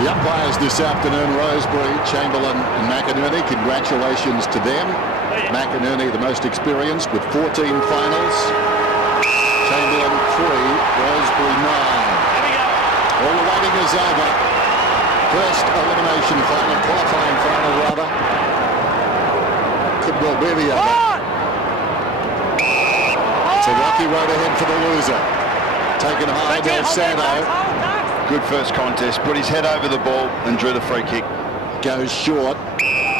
The umpires this afternoon, Rosebery, Chamberlain and McInerney, congratulations to them. McInerney the most experienced with 14 finals. Chamberlain 3, Rosebery 9. All the waiting is over. First elimination final, qualifying final rather. Could well be the other. It's a rocky road ahead for the loser. Taken high, Del Santo. Good first contest, put his head over the ball and drew the free kick. Goes short.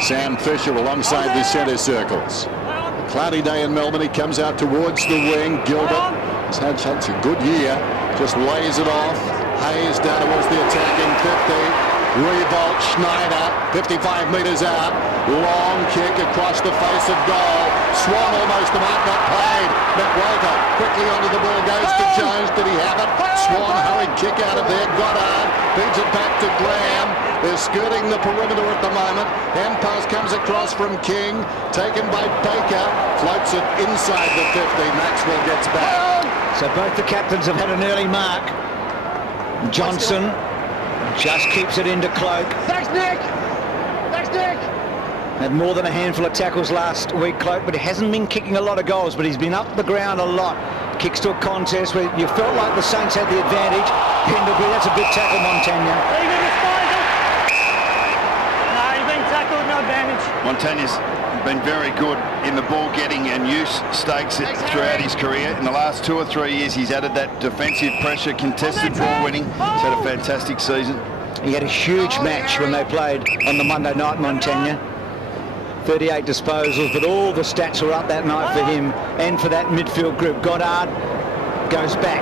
Sam Fisher alongside the centre circles. A cloudy day in Melbourne. He comes out towards the wing. Gilbert has had such a good year. Just lays it off. Hayes down towards the attacking 50. Riewoldt, Schneider, 55 metres out. Long kick across the face of goal. Swan almost the mark, not played. McWalter quickly onto the ball, goes to Jones. Did he have it? Swan, hurried kick out of there. Goddard feeds it back to Graham. They're skirting the perimeter at the moment. Hand pass comes across from King. Taken by Baker. Floats it inside the 50. Maxwell gets back. So both the captains have had an early mark. Johnson just keeps it into Cloak. Thanks, Nick. Thanks, Nick. Had more than a handful of tackles last week, Cloak, but he hasn't been kicking a lot of goals, but he's been up the ground a lot. Kicks to a contest where you felt like the Saints had the advantage. Pendlebury, that's a good tackle, Montagna. Are you good, Spicer? No, you've been tackled, no advantage. Montagna's been very good in the ball getting and use stakes throughout his career. In the last 2 or 3 years, he's added that defensive pressure, contested ball winning. He's had a fantastic season. He had a huge match when they played on the Monday night, Montagna. 38 disposals, but all the stats were up that night for him and for that midfield group. Goddard goes back.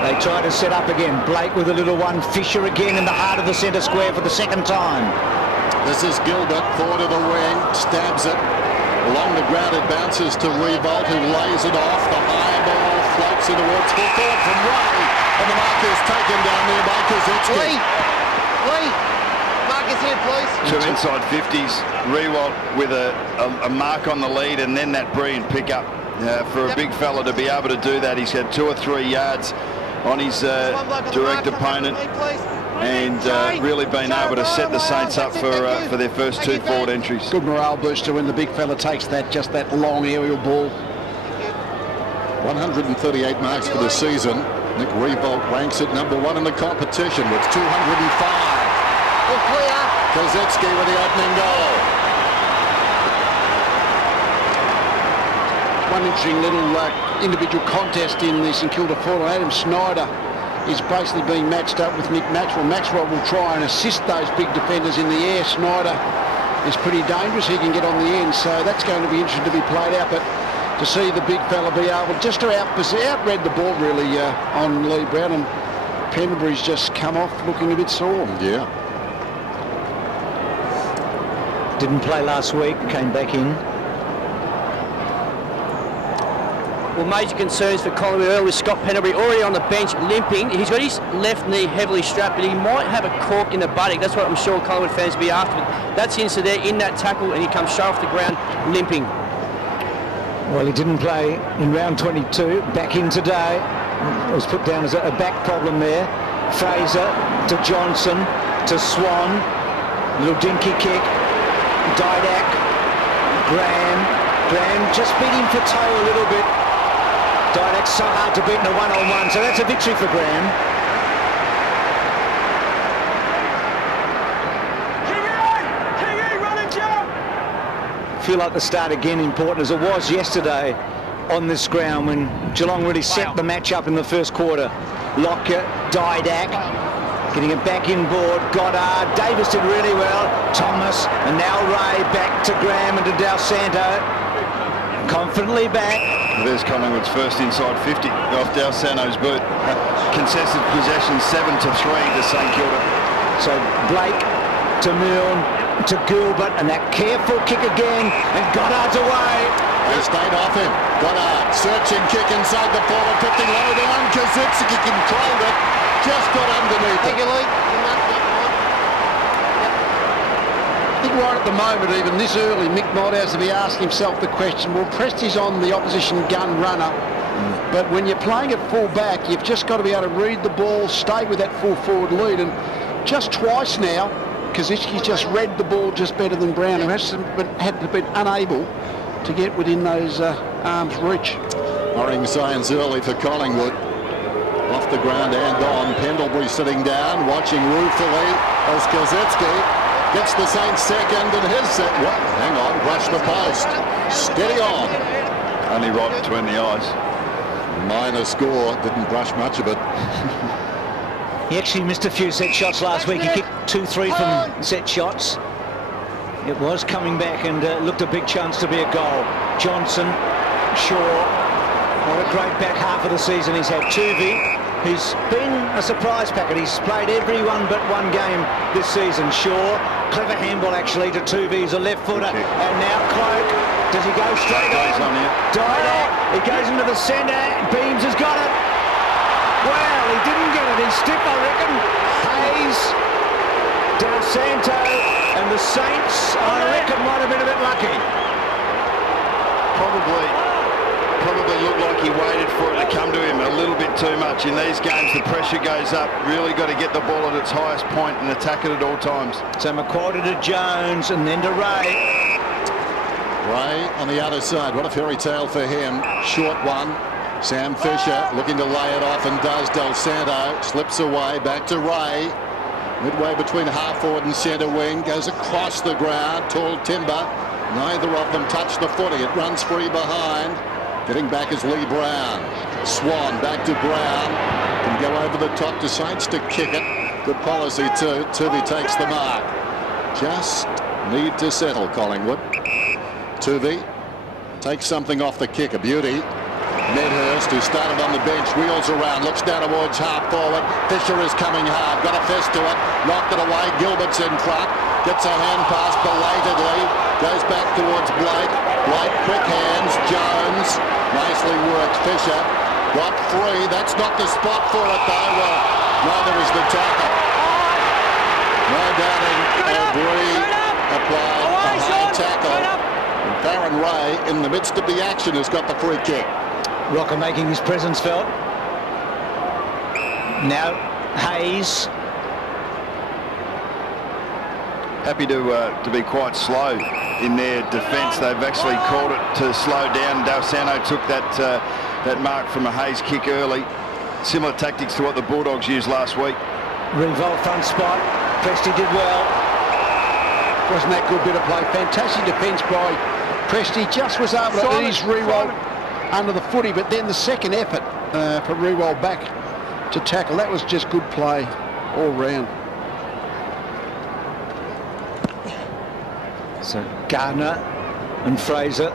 They try to set up again. Blake with a little one. Fisher again in the heart of the centre square for the second time. This is Gilbert, forward of the wing, stabs it. Along the ground it bounces to Riewoldt, who lays it off. The high ball floats in towards full forward from Ray. And the mark is taken down there by Kaczynski. Lee, mark his head, please. 2 inside 50s. Riewoldt with a mark on the lead and then that brilliant pickup. For a big fella to be able to do that, he's had 2 or 3 yards on his direct opponent. And really been able to set the Saints up for their first 2 forward entries. Good morale booster when the big fella takes just that long aerial ball. 138 marks for the season. Nick Riewoldt ranks at number 1 in the competition with 205. Kaczynski with the opening goal. One interesting little individual contest in the St Kilda final. Adam Schneider is basically being matched up with Nick Maxwell. Maxwell will try and assist those big defenders in the air. Schneider is pretty dangerous. He can get on the end, so that's going to be interesting to be played out. But to see the big fella be able just to outread the ball really on Lee Brown, and Pendlebury's just come off looking a bit sore. Yeah. Didn't play last week, came back in. Well, major concerns for Collingwood early with Scott Pendlebury already on the bench, limping. He's got his left knee heavily strapped, but he might have a cork in the buttock. That's what I'm sure Collingwood fans will be after. But that's Ince there in that tackle, and he comes straight off the ground, limping. Well, he didn't play in round 22. Back in today. It was put down as a back problem there. Fraser to Johnson to Swan. Little dinky kick. Didak. Graham just beat him for toe a little bit. Didak's so hard to beat in a one-on-one, so that's a victory for Graham. Run and jump! Feel like the start again important as it was yesterday on this ground when Geelong really set the match up in the first quarter. Lockyer, Didak, getting it back inboard. Goddard, Davis did really well. Thomas, and now Ray back to Graham and to Del Santo. Confidently back. There's Collingwood's first inside 50 off Del Santo's boot. Contested possession 7-3 to St Kilda. So Blake to Milne to Gilbert, and that careful kick again, and Goddard's away. They stayed off him. Goddard, searching kick inside the forward 50, low down. Kaczynski controlled it, just got underneath it. Thank you, Lee. I think right at the moment, even this early, Mick might have to be asking himself the question, well, Presti's on the opposition gun runner, but when you're playing at full back, you've just got to be able to read the ball, stay with that full forward lead, and just twice now, Kazitsky's just read the ball just better than Brown, who had been unable to get within those arms reach. Worrying signs early for Collingwood. Off the ground and on. Pendlebury sitting down, watching ruefully as Kazitsky gets the Saints second and his set. What? Hang on, brush the post. Steady on. Only right between the eyes. Minor score, didn't brush much of it. He actually missed a few set shots last week. He kicked 2-3 from set shots. It was coming back and looked a big chance to be a goal. Johnson, Shaw. What a great back half of the season he's had. Tuvey, who's been a surprise packet. He's played everyone but one game this season. Shaw, clever handball actually to Tuvey. He's a left footer. And now Cloak. Does he go straight on? Didak. He goes into the centre. Beams has got it. Well, he didn't get it. He's stiff, I reckon. Hayes, Del Santo, and the Saints, I reckon, might have been a bit lucky. Probably looked like he waited for it to come to him a little bit too much. In these games, the pressure goes up. Really got to get the ball at its highest point and attack it at all times. So McQuarrie to Jones and then to Ray. Ray on the other side. What a fairy tale for him. Short one. Sam Fisher looking to lay it off and does. Del Santo slips away. Back to Ray. Midway between half forward and centre wing. Goes across the ground. Tall timber. Neither of them touch the footy. It runs free behind. Getting back is Lee Brown. Swan back to Brown. Can go over the top to Saints to kick it. Good policy too. Tuvey takes the mark. Just need to settle, Collingwood. Tuvey takes something off the kick. A beauty. Medhurst, who started on the bench, wheels around, looks down towards half forward. Fisher is coming hard. Got a fist to it. Knocked it away. Gilbert's in front. Gets a hand pass belatedly. Goes back towards Blake. Blake, quick hands. Jones. Nicely worked. Fisher got free. That's not the spot for it though. Well, neither is the tackle. No doubting. O'Brien applied a high tackle. And Farron Ray, in the midst of the action, has got the free kick. Rocker making his presence felt. Now Hayes. Happy to be quite slow in their defence. They've actually called it to slow down. Del Santo took that mark from a Hayes kick early. Similar tactics to what the Bulldogs used last week. Riewoldt front spot. Presty did well. Wasn't that good bit of play? Fantastic defence by Presty. Just was able to ease Riewoldt under the footy, but then the second effort for Riewoldt back to tackle, that was just good play all round. So Gardner and Fraser.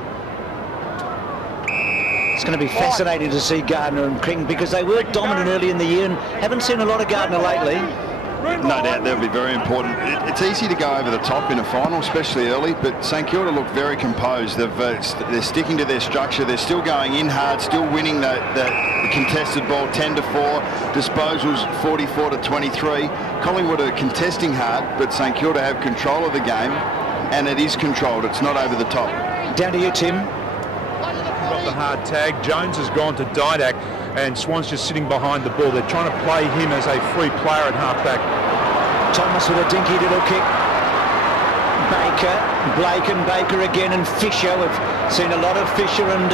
It's going to be fascinating to see Gardner and King because they were dominant early in the year and haven't seen a lot of Gardner lately. No doubt they'll be very important. It's easy to go over the top in a final, especially early, but St Kilda look very composed. They're sticking to their structure. They're still going in hard, still winning the contested ball 10-4, disposals 44-23. Collingwood are contesting hard, but St Kilda have control of the game, and it is controlled. It's not over the top. Down to you, Tim. Got the hard tag. Jones has gone to Didak, and Swan's just sitting behind the ball. They're trying to play him as a free player at halfback. Thomas with a dinky little kick. Baker, Blake and Baker again, and Fisher. We've seen a lot of Fisher and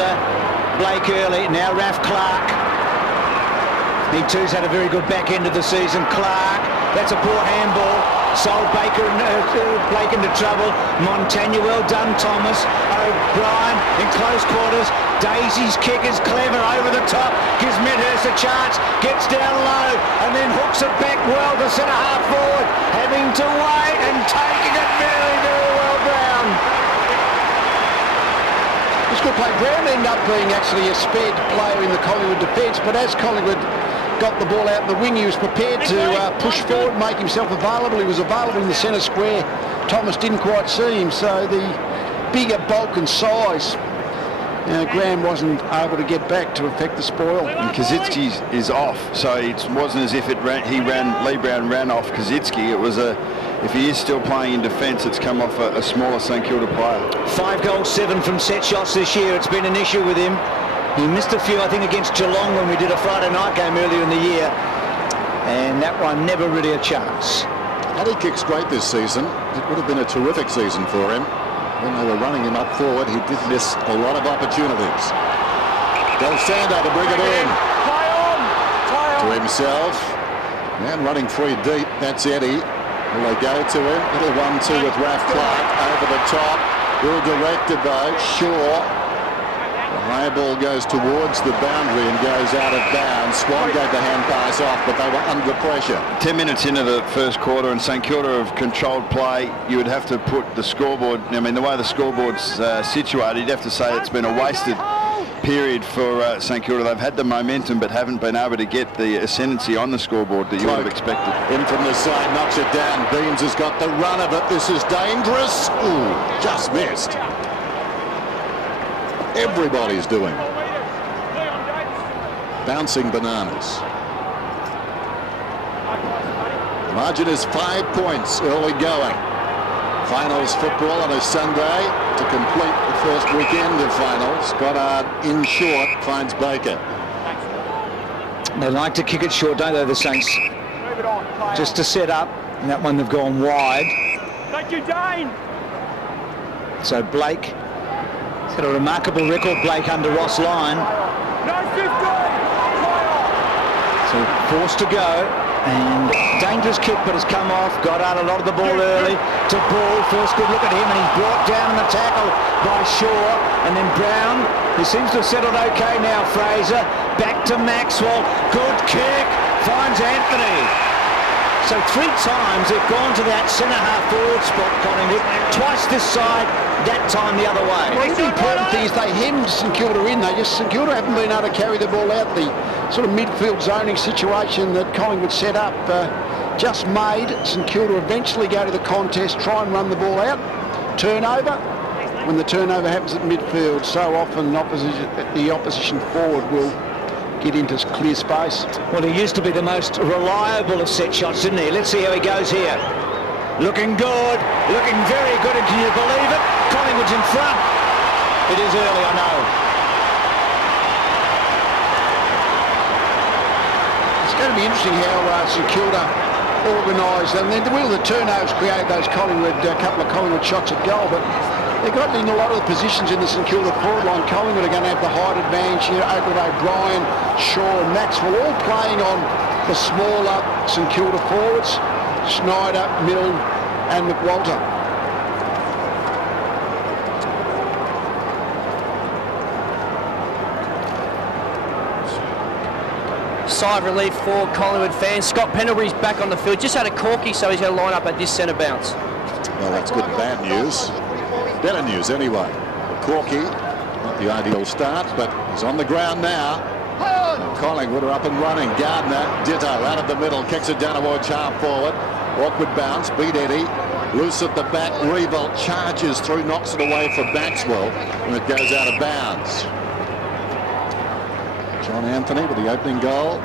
Blake early. Now Raf Clark. He too's had a very good back end of the season. Clark, that's a poor handball. Sold Baker and Blake into trouble. Montagna, well done, Thomas. O'Brien in close quarters. Daisy's kick is clever over the top. Gives Medhurst a chance. Gets down low and then hooks it back well to centre half forward. Having to wait and taking it very, very well, Brown. It's good play. Brown ended up being actually a spared player in the Collingwood defence, but as Collingwood got the ball out in the wing, he was prepared to push forward, make himself available. He was available in the centre square. Thomas didn't quite see him, so the bigger bulk and size, Graham wasn't able to get back to affect the spoil. And Kazitsky is off, so it wasn't as if Lee Brown ran off Kazitsky. It was if he is still playing in defence, it's come off a smaller St Kilda player. 5 goals, 7 from set shots this year. It's been an issue with him. He missed a few, I think, against Geelong when we did a Friday night game earlier in the year. And that one, never really a chance. Had he kicked straight this season, it would have been a terrific season for him. When they were running him up forward, he did miss a lot of opportunities. Del Sando to bring it in. To himself. Man running free deep. That's Eddie. Will they go to him? Little 1-2 with Raf Clark over the top. Well directed though. Shaw. The high ball goes towards the boundary and goes out of bounds. Swan gave the hand pass off, but they were under pressure. 10 minutes into the first quarter, and St Kilda have controlled play. You would have to put the scoreboard, I mean, the way the scoreboard's situated, you'd have to say it's been a wasted period for St Kilda. They've had the momentum but haven't been able to get the ascendancy on the scoreboard that you would have expected. In from the side, knocks it down. Beams has got the run of it. This is dangerous. Ooh, just missed. Everybody's doing it. Bouncing bananas. The margin is 5 points early going. Finals football on a Sunday to complete the first weekend of finals. Goddard in short finds Baker. They like to kick it short, don't they, the Saints? Just to set up. And that one they've gone wide. Thank you, Dane. So Blake, he's got a remarkable record, Blake, under Ross Lyon. No 15. So forced to go. And dangerous kick, but has come off. Goddard a lot of the ball early to Ball. First good look at him, and he's brought down in the tackle by Shaw. And then Brown, he seems to have settled okay now. Fraser back to Maxwell. Good kick, finds Anthony. So 3 times they've gone to that centre-half forward spot, Collingwood. Twice this side, that time the other way. Well, the important thing is they hemmed St Kilda in. St Kilda haven't been able to carry the ball out. The sort of midfield zoning situation that Collingwood set up just made St Kilda eventually go to the contest, try and run the ball out. Turnover. When the turnover happens at midfield, so often the opposition forward will get into clear space. Well, he used to be the most reliable of set shots, didn't he? Let's see how he goes here. Looking good, looking very good, and can you believe it? Collingwood's in front. It is early, I know. It's going to be interesting how St Kilda organised, and then will the turnovers create those couple of Collingwood shots at goal, but they've got in a lot of the positions in the St Kilda forward line. Collingwood are going to have the height advantage here. O'Brien, Shaw and Maxwell all playing on the smaller St Kilda forwards. Schneider, Milne and McWalter. Sigh of relief for Collingwood fans. Scott Pendlebury's back on the field. Just had a corky, so he's going to line up at this centre bounce. Well, that's good and bad news. Better news anyway. Corky, not the ideal start, but he's on the ground now. Collingwood are up and running. Gardner, ditto, out of the middle, kicks it down towards half forward. Awkward bounce, beat Eddie. Loose at the back, Riewoldt charges through, knocks it away for Maxwell, and it goes out of bounds. John Anthony with the opening goal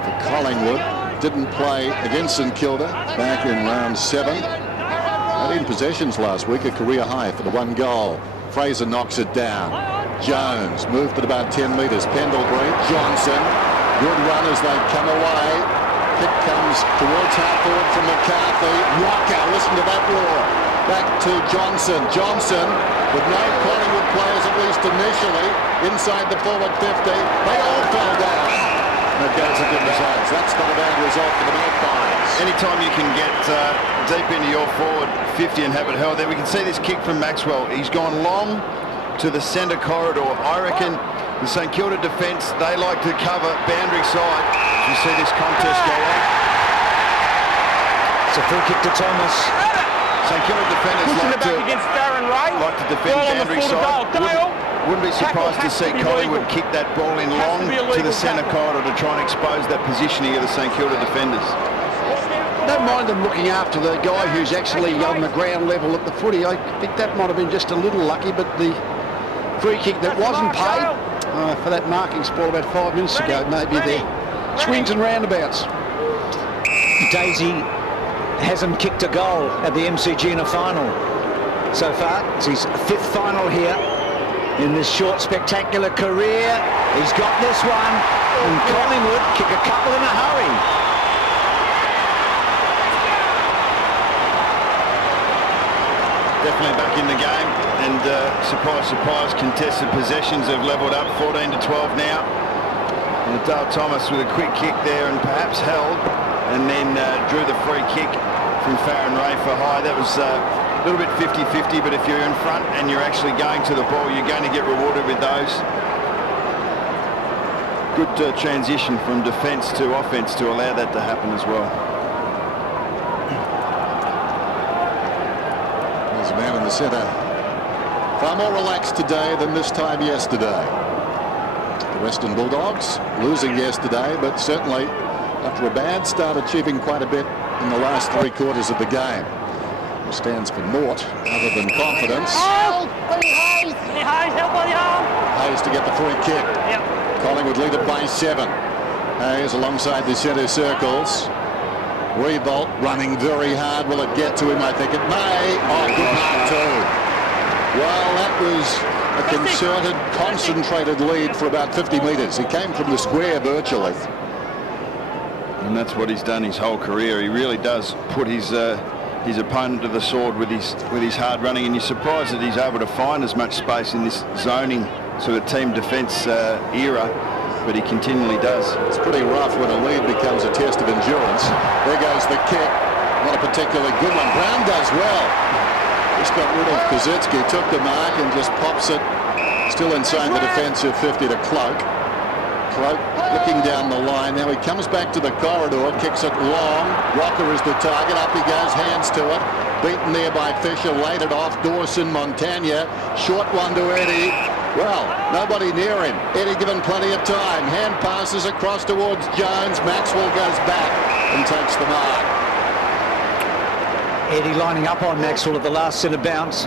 for Collingwood. Didn't play against St Kilda back in round 7. 18 possessions last week, a career high for the 1 goal. Fraser knocks it down. Jones moved at about 10 metres. Pendlebury, Johnson. Good run as they come away. Kick comes towards half forward from McCarthy. Walker, listen to that roar. Back to Johnson. Johnson, with no Collingwood players, at least initially, inside the forward 50. They all fell down. And it goes a good result. That's not a bad result for the Magpies. Anytime you can get deep into your forward 50 and have it held there. We can see this kick from Maxwell. He's gone long to the centre corridor. I reckon the St Kilda defence, they like to cover boundary side. You see this contest go on. It's a free kick to Thomas. St Kilda defenders like to defend boundary side. Wouldn't be surprised to see Collingwood kick that ball in long to the centre corridor to try and expose that positioning of the St Kilda defenders. Don't mind them looking after the guy who's actually on the ground level at the footy. I think that might have been just a little lucky, but the free kick that wasn't paid for that marking spot about 5 minutes ago, maybe there. Swings and roundabouts. Daisy hasn't kicked a goal at the MCG in a final so far. It's his 5th final here in this short, spectacular career. He's got this one, and Collingwood kick a couple in a hurry. back in the game, and surprise, surprise, contested possessions have levelled up 14 to 12 now. And Dale Thomas with a quick kick there and perhaps held, and then drew the free kick from Farron Ray for high. That was a little bit 50-50, but if you're in front and you're actually going to the ball, you're going to get rewarded with those. Good transition from defence to offence to allow that to happen as well. There's a man in the centre. Far more relaxed today than this time yesterday. The Western Bulldogs losing yesterday, but certainly after a bad start achieving quite a bit in the last 3 quarters of the game. Which stands for naught other than confidence. Hayes to get the free kick. Collingwood lead it by 7. Hayes alongside the centre circles. Riewoldt running very hard. Will it get to him? I think it may. Oh, good mark too. Well, that was a concerted, concentrated lead for about 50 metres. He came from the square virtually. And that's what he's done his whole career. He really does put his opponent to the sword with his hard running, and you're surprised that he's able to find as much space in this zoning sort of team defence era, but he continually does. It's pretty rough when a lead becomes a test of endurance. There goes the kick. Not a particularly good one. Brown does well. Just got rid of Kosicki, took the mark and just pops it still inside the defensive 50 to Cloak. Cloak looking down the line. Now he comes back to the corridor, kicks it long. Rocker is the target. Up he goes, hands to it. Beaten there by Fisher, laid it off. Dawson, Montagna. Short one to Eddie. Well, nobody near him. Eddie given plenty of time. Hand passes across towards Jones. Maxwell goes back and takes the mark. Eddie lining up on Maxwell at the last centre bounce.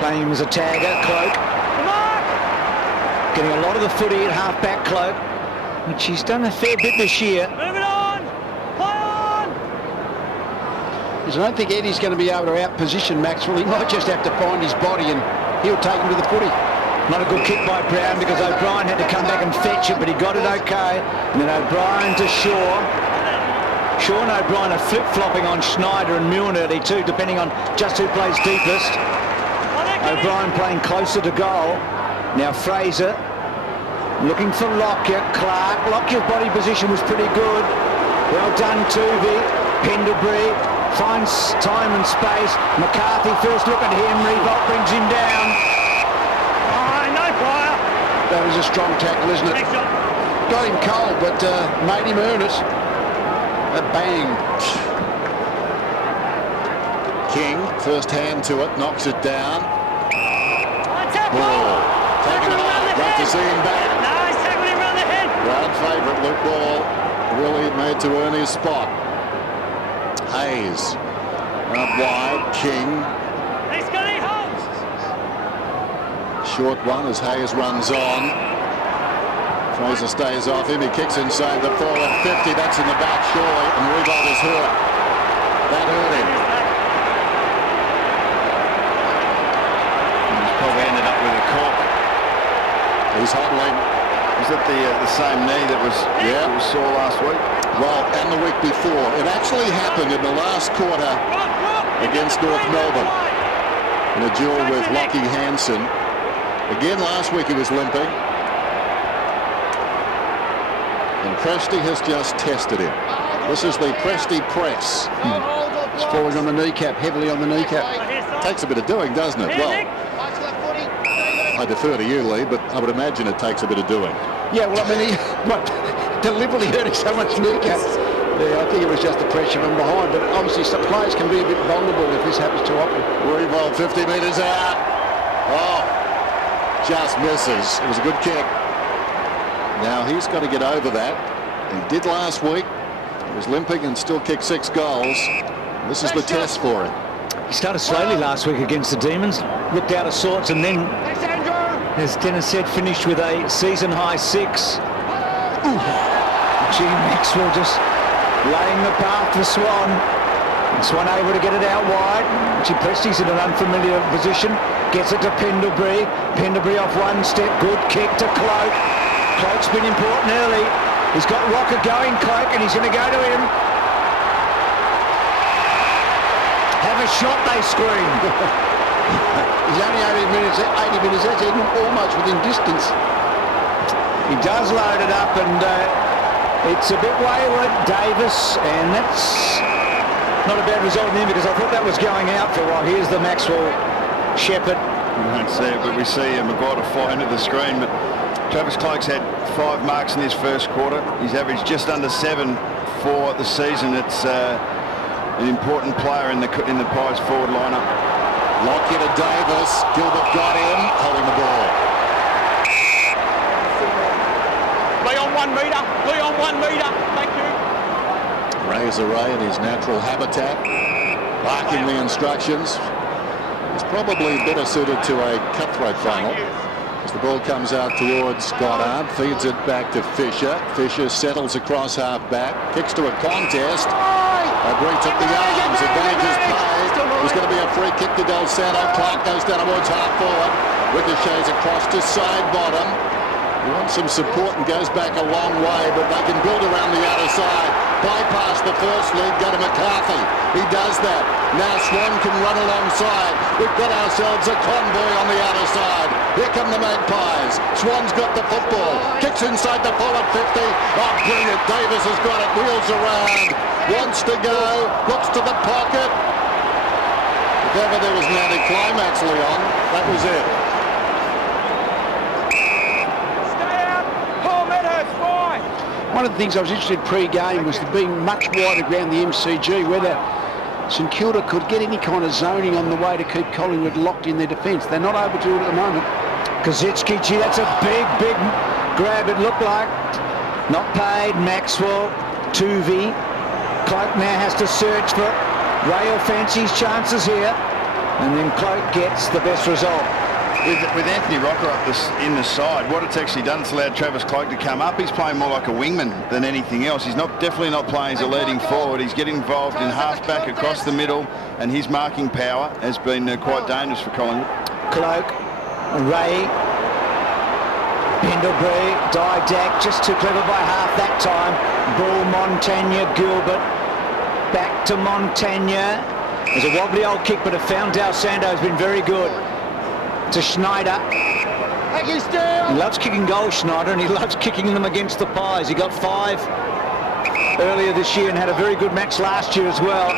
Playing him as a tagger. Cloak. Getting a lot of the footy at half-back, Cloak, which he's done a fair bit this year. Move it on! Play on! Because I don't think Eddie's going to be able to out-position Maxwell. He might just have to find his body and he'll take him to the footy. Not a good kick by Brown because O'Brien had to come back and fetch it, but he got it okay. And then O'Brien to Shaw. Shaw and O'Brien are flip-flopping on Schneider and Milne early too, depending on just who plays deepest. O'Brien playing closer to goal. Now Fraser looking for Lockyer. Clark. Lockyer's body position was pretty good. Well done, Tuvey. Pendlebury finds time and space. McCarthy first look at him. Riewoldt brings him down. No fire. That was a strong tackle, isn't it? Got him cold, but made him earn it. A bang. King, first hand to it, knocks it down. Ball. Taking it off. Great to see him back. No, he's tackled him around the head. Crowd favourite Luke Ball really made to earn his spot. Hayes up wide. King. He's got it home. Short one as Hayes runs on. Fraser stays off him. He kicks inside the forward 50. That's in the back surely, and Riewoldt is hurt. That hurt him. He's probably ended up with a cork. He's hobbling. Was that the same knee that was sore last week? Well, and the week before. It actually happened in the last quarter against North Melbourne in a duel with Lockie Hansen. Again, last week he was limping. And Presty has just tested him. This is the Presty press. It's falling on the kneecap, heavily on the kneecap. Takes a bit of doing, doesn't it? Well, I defer to you, Lee, but I would imagine it takes a bit of doing. Yeah, well, I mean, he deliberately hurting so much kneecap. Yeah, I think it was just the pressure from behind, but obviously some players can be a bit vulnerable if this happens too often. Riewoldt 50 metres out. Oh, just misses. It was a good kick. Now he's got to get over that. He did last week. He was limping and still kicked 6 goals. This is the test for him. He started slowly last week against the Demons, looked out of sorts, and then, as Dennis said, finished with a season-high 6. Gee, Maxwell just laying the path for Swan. And Swan able to get it out wide. Gee, Presty's in an unfamiliar position. Gets it to Pendlebury. Pendlebury off one step. Good kick to Cloak. Cloak's been important early. He's got Rocker going, Cloak, and he's going to go to him. Have a shot, they scream. He's only 80 minutes. That's even almost within distance. He does load it up, and it's a bit wayward, Davis, and that's not a bad result in him because I thought that was going out for a while. Here's the Maxwell Shepherd. You don't see it, but we see Maguire fly into the screen. But Travis Cloke's had 5 marks in his first quarter. He's averaged just under 7 for the season. It's an important player in the Pies forward lineup. Lock into Davis. Gilbert got him, holding the ball. Lee on 1 metre. Lee on 1 metre. Thank you. Razor Ray in his natural habitat, barking the instructions. It's probably better suited to a cutthroat final. As the ball comes out towards Goddard, feeds it back to Fisher. Fisher settles across half-back, kicks to a contest. Bree took the arms, advantage is played. There's going to be a free kick to Del Santo. Clark goes down towards half-forward. Ricochets across to side bottom. He wants some support and goes back a long way, but they can build around the outer side. Bypass the first lead, go to McCarthy. He does that. Now Swan can run alongside. We've got ourselves a convoy on the outer side. Here come the Magpies. Swan's got the football. Kicks inside the forward 50. Oh, brilliant. Davis has got it. Wheels around. Wants to go. Looks to the pocket. If ever there was an anticlimax, Leon, that was it. One of the things I was interested in pre-game was being much wider ground the MCG, whether St Kilda could get any kind of zoning on the way to keep Collingwood locked in their defence. They're not able to do it at the moment. Kazitsky, gee, that's a big grab it looked like. Not paid. Maxwell, Tuvey. Cloke now has to search for it. Rail fancies chances here. And then Cloke gets the best result. With Anthony Rocker up in the side, what it's actually done, it's allowed Travis Cloke to come up. He's playing more like a wingman than anything else. He's definitely not playing as a leading forward. He's getting involved in half-back across the middle, and his marking power has been quite dangerous for Collingwood. Cloke, Ray, Pendlebury, Didac, just too clever by half that time. Ball, Montagna, Gilbert, back to Montagna. There's a wobbly old kick, but it found Del Santo has been very good. To Schneider. He loves kicking goals, Schneider, and he loves kicking them against the Pies. He got 5 earlier this year and had a very good match last year as well.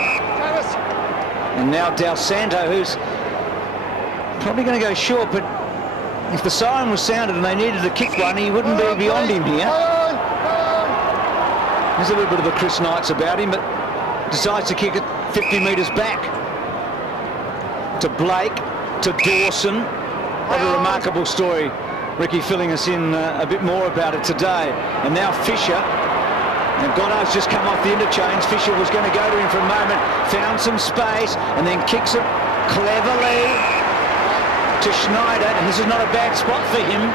And now Del Santo, who's probably going to go short, but if the siren was sounded and they needed to kick one, he wouldn't be beyond him here. There's a little bit of a Chris Knights about him, but decides to kick it 50 metres back. To Blake, to Dawson. What a remarkable story. Ricky filling us in a bit more about it today. And now Fisher. And Goddard's just come off the interchange. Fisher was going to go to him for a moment. Found some space and then kicks it cleverly to Schneider. And this is not a bad spot for him.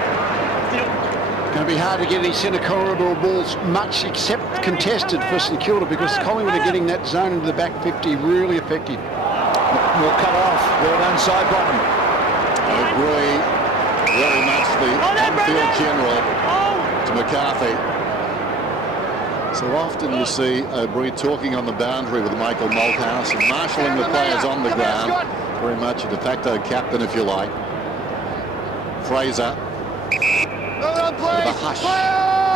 Going to be hard to get any centre corridor balls much except contested for St Kilda because Collingwood are getting that zone into the back 50 really effective. Will cut off. Well done, side bottom. Agree very much the on-field general to McCarthy. So often you see O'Brien talking on the boundary with Michael Malthouse and marshalling the players on the ground. Very much a de facto captain, if you like. Fraser. Bit of a hush.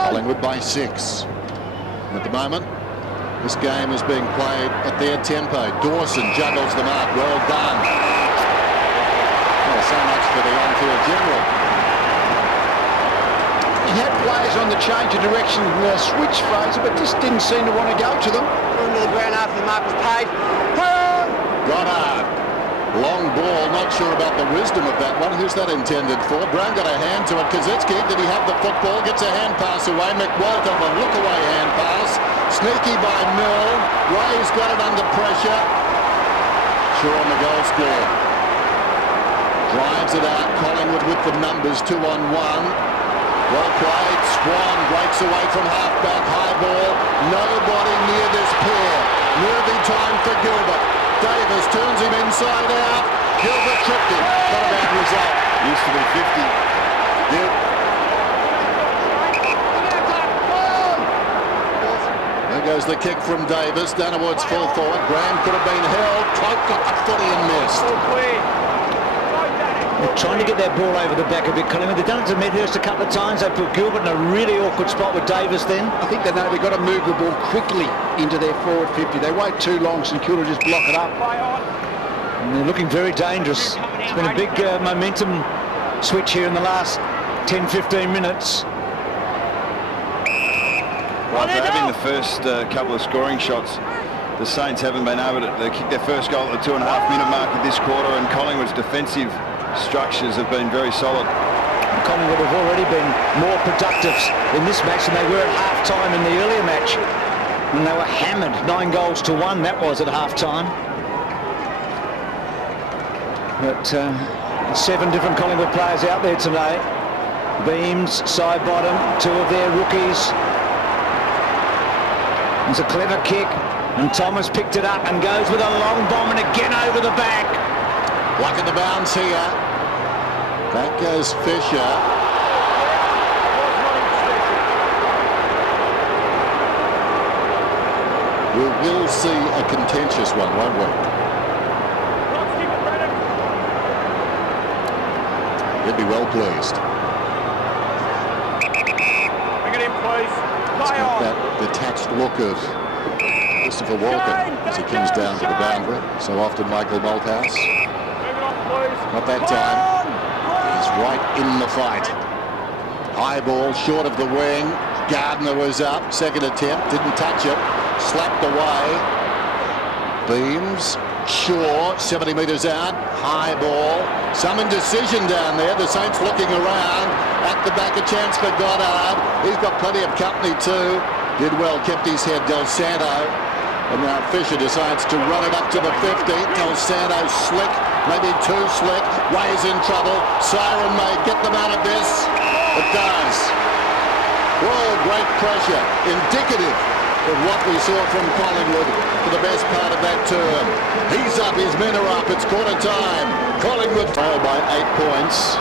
Collingwood by 6. And at the moment, this game is being played at their tempo. Dawson juggles them up. Well done. Well, so much for the on-field general. He had players on the change of direction switch Fraser, but just didn't seem to want to go to them. Into the ground after the mark was paid. Goddard. Long ball, not sure about the wisdom of that one. Who's that intended for? Brown got a hand to it. Kazitsky, did he have the football? Gets a hand pass away. McWalter, the look-away hand pass. Sneaky by Mill. Ray's got it under pressure. Sure on the goal score. Drives it out. Collingwood with the numbers, 2 on 1. Well played. Swan breaks away from half-back. High ball. Nobody near this pair. Nervy time for Gilbert. Davis turns him inside out. Gilbert tripped him. Not a bad result. Used to be 50. Yep. There goes the kick from Davis. Down towards full forward. Graham could have been held. Cloke got the footy and missed. They're trying to get that ball over the back a bit, Collingwood. They've done it to Medhurst a couple of times. They put Gilbert in a really awkward spot with Davis then. I think they know they've got to move the ball quickly into their forward 50. They wait too long, St Kilda just block it up. And they're looking very dangerous. It's been a big momentum switch here in the last 10-15 minutes. Well, after having the first couple of scoring shots, the Saints haven't been able to kick their first goal at the 2.5-minute mark of this quarter, and Collingwood's defensive structures have been very solid. Collingwood have already been more productive in this match than they were at half-time in the earlier match. And they were hammered 9-1, that was at half-time. But 7 different Collingwood players out there today. Beams, side bottom, 2 of their rookies. It's a clever kick, and Thomas picked it up and goes with a long bomb and again over the back. Luck at the bounce here. Back goes Fisher. We will see a contentious one, won't we? He'd be well pleased. Bring it in, please. It's got that detached look of Christopher Walker as he comes down to the boundary. So often Michael Malthouse. Not that time. He's right in the fight. High ball, short of the wing. Gardner was up. Second attempt, didn't touch it. Slapped away. Beams. Shaw, 70 metres out. High ball. Some indecision down there. The Saints looking around. At the back, a chance for Goddard. He's got plenty of company too. Did well, kept his head, Del Santo. And now Fisher decides to run it up to the 50. Del Santo slick, maybe too slick. Ray's in trouble. Siren may get them out of this. It does. Whoa, great pressure. Indicative of what we saw from Collingwood for the best part of that term. He's up, his men are up. It's quarter time. Collingwood trail by 8 points.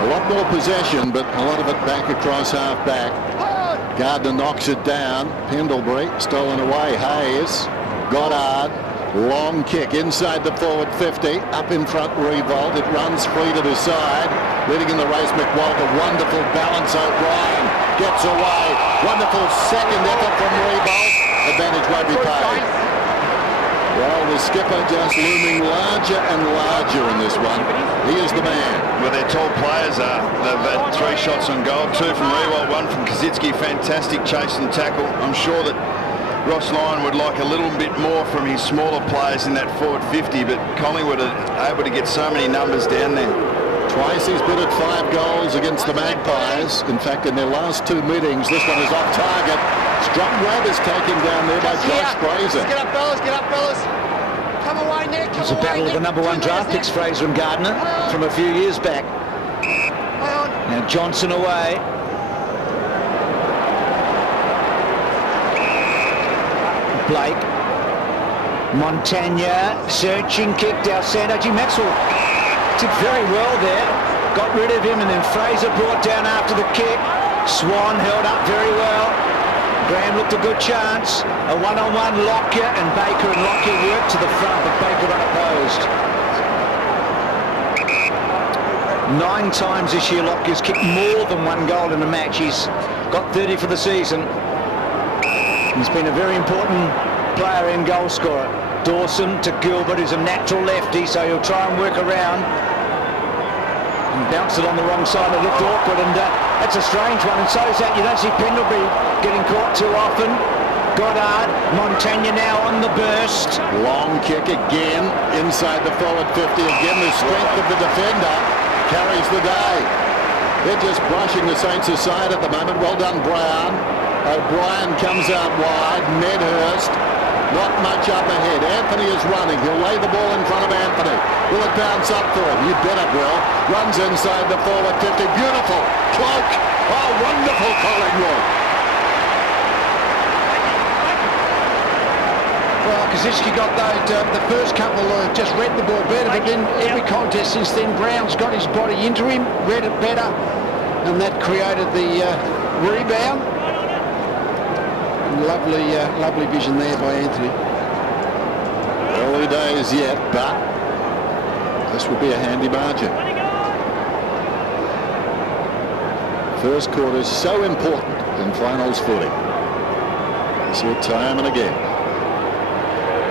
A lot more possession, but a lot of it back across half back. Gardner knocks it down. Pendlebury stolen away. Hayes. Goddard. Long kick inside the forward 50. Up in front, Riewoldt. It runs free to the side. Leading in the race, McWalter. Wonderful balance. O'Brien gets away. Wonderful second effort from Riewoldt. Advantage won't be paid. Well, the skipper just looming larger and larger in this one. He is the man. Well, their tall players are. They've had 3 shots on goal, 2 from Riewoldt, 1 from Kosicki. Fantastic chase and tackle. I'm sure that Ross Lyon would like a little bit more from his smaller players in that forward 50, but Collingwood are able to get so many numbers down there. Twice he's been at 5 goals against the Magpies. In fact, in their last 2 meetings, this one is off target. Strong grab is taken down there by Josh Fraser. Get up, fellas, get up, fellas. Come away, Nick. It's a battle of the number 1 draft picks, Fraser and Gardner, from a few years back. Now Johnson away. Blake. Montagna, searching kick, Del Santo. Maxwell did very well there. Got rid of him, and then Fraser brought down after the kick. Swan held up very well. Graham looked a good chance. A one-on-one Lockyer, and Baker and Lockyer worked to the front, but Baker unopposed. 9 times this year Lockyer's kicked more than 1 goal in a match. He's got 30 for the season. He's been a very important player and goal scorer. Dawson to Gilbert, who's a natural lefty, so he'll try and work around. And bounced it on the wrong side. It looked awkward, and that's a strange one. And so is that. You don't see Pendlebury getting caught too often. Goddard, Montagna now on the burst. Long kick again inside the forward 50. Again, the strength of the defender carries the day. They're just brushing the Saints aside at the moment. Well done, Brown. O'Brien comes out wide. Medhurst, not much up ahead. Anthony is running. He'll lay the ball in front of Anthony. Will it bounce up for him? You bet it will. Runs inside the forward 50. Beautiful. Cloak. Oh, wonderful Collingwood. Well, Kosicki got the first couple just read the ball better, but then every contest since then, Brown's got his body into him, read it better, and that created the rebound. Lovely vision there by Anthony. Early days yet, but This would be a handy margin. First quarter is so important in finals footy. You see it time and again.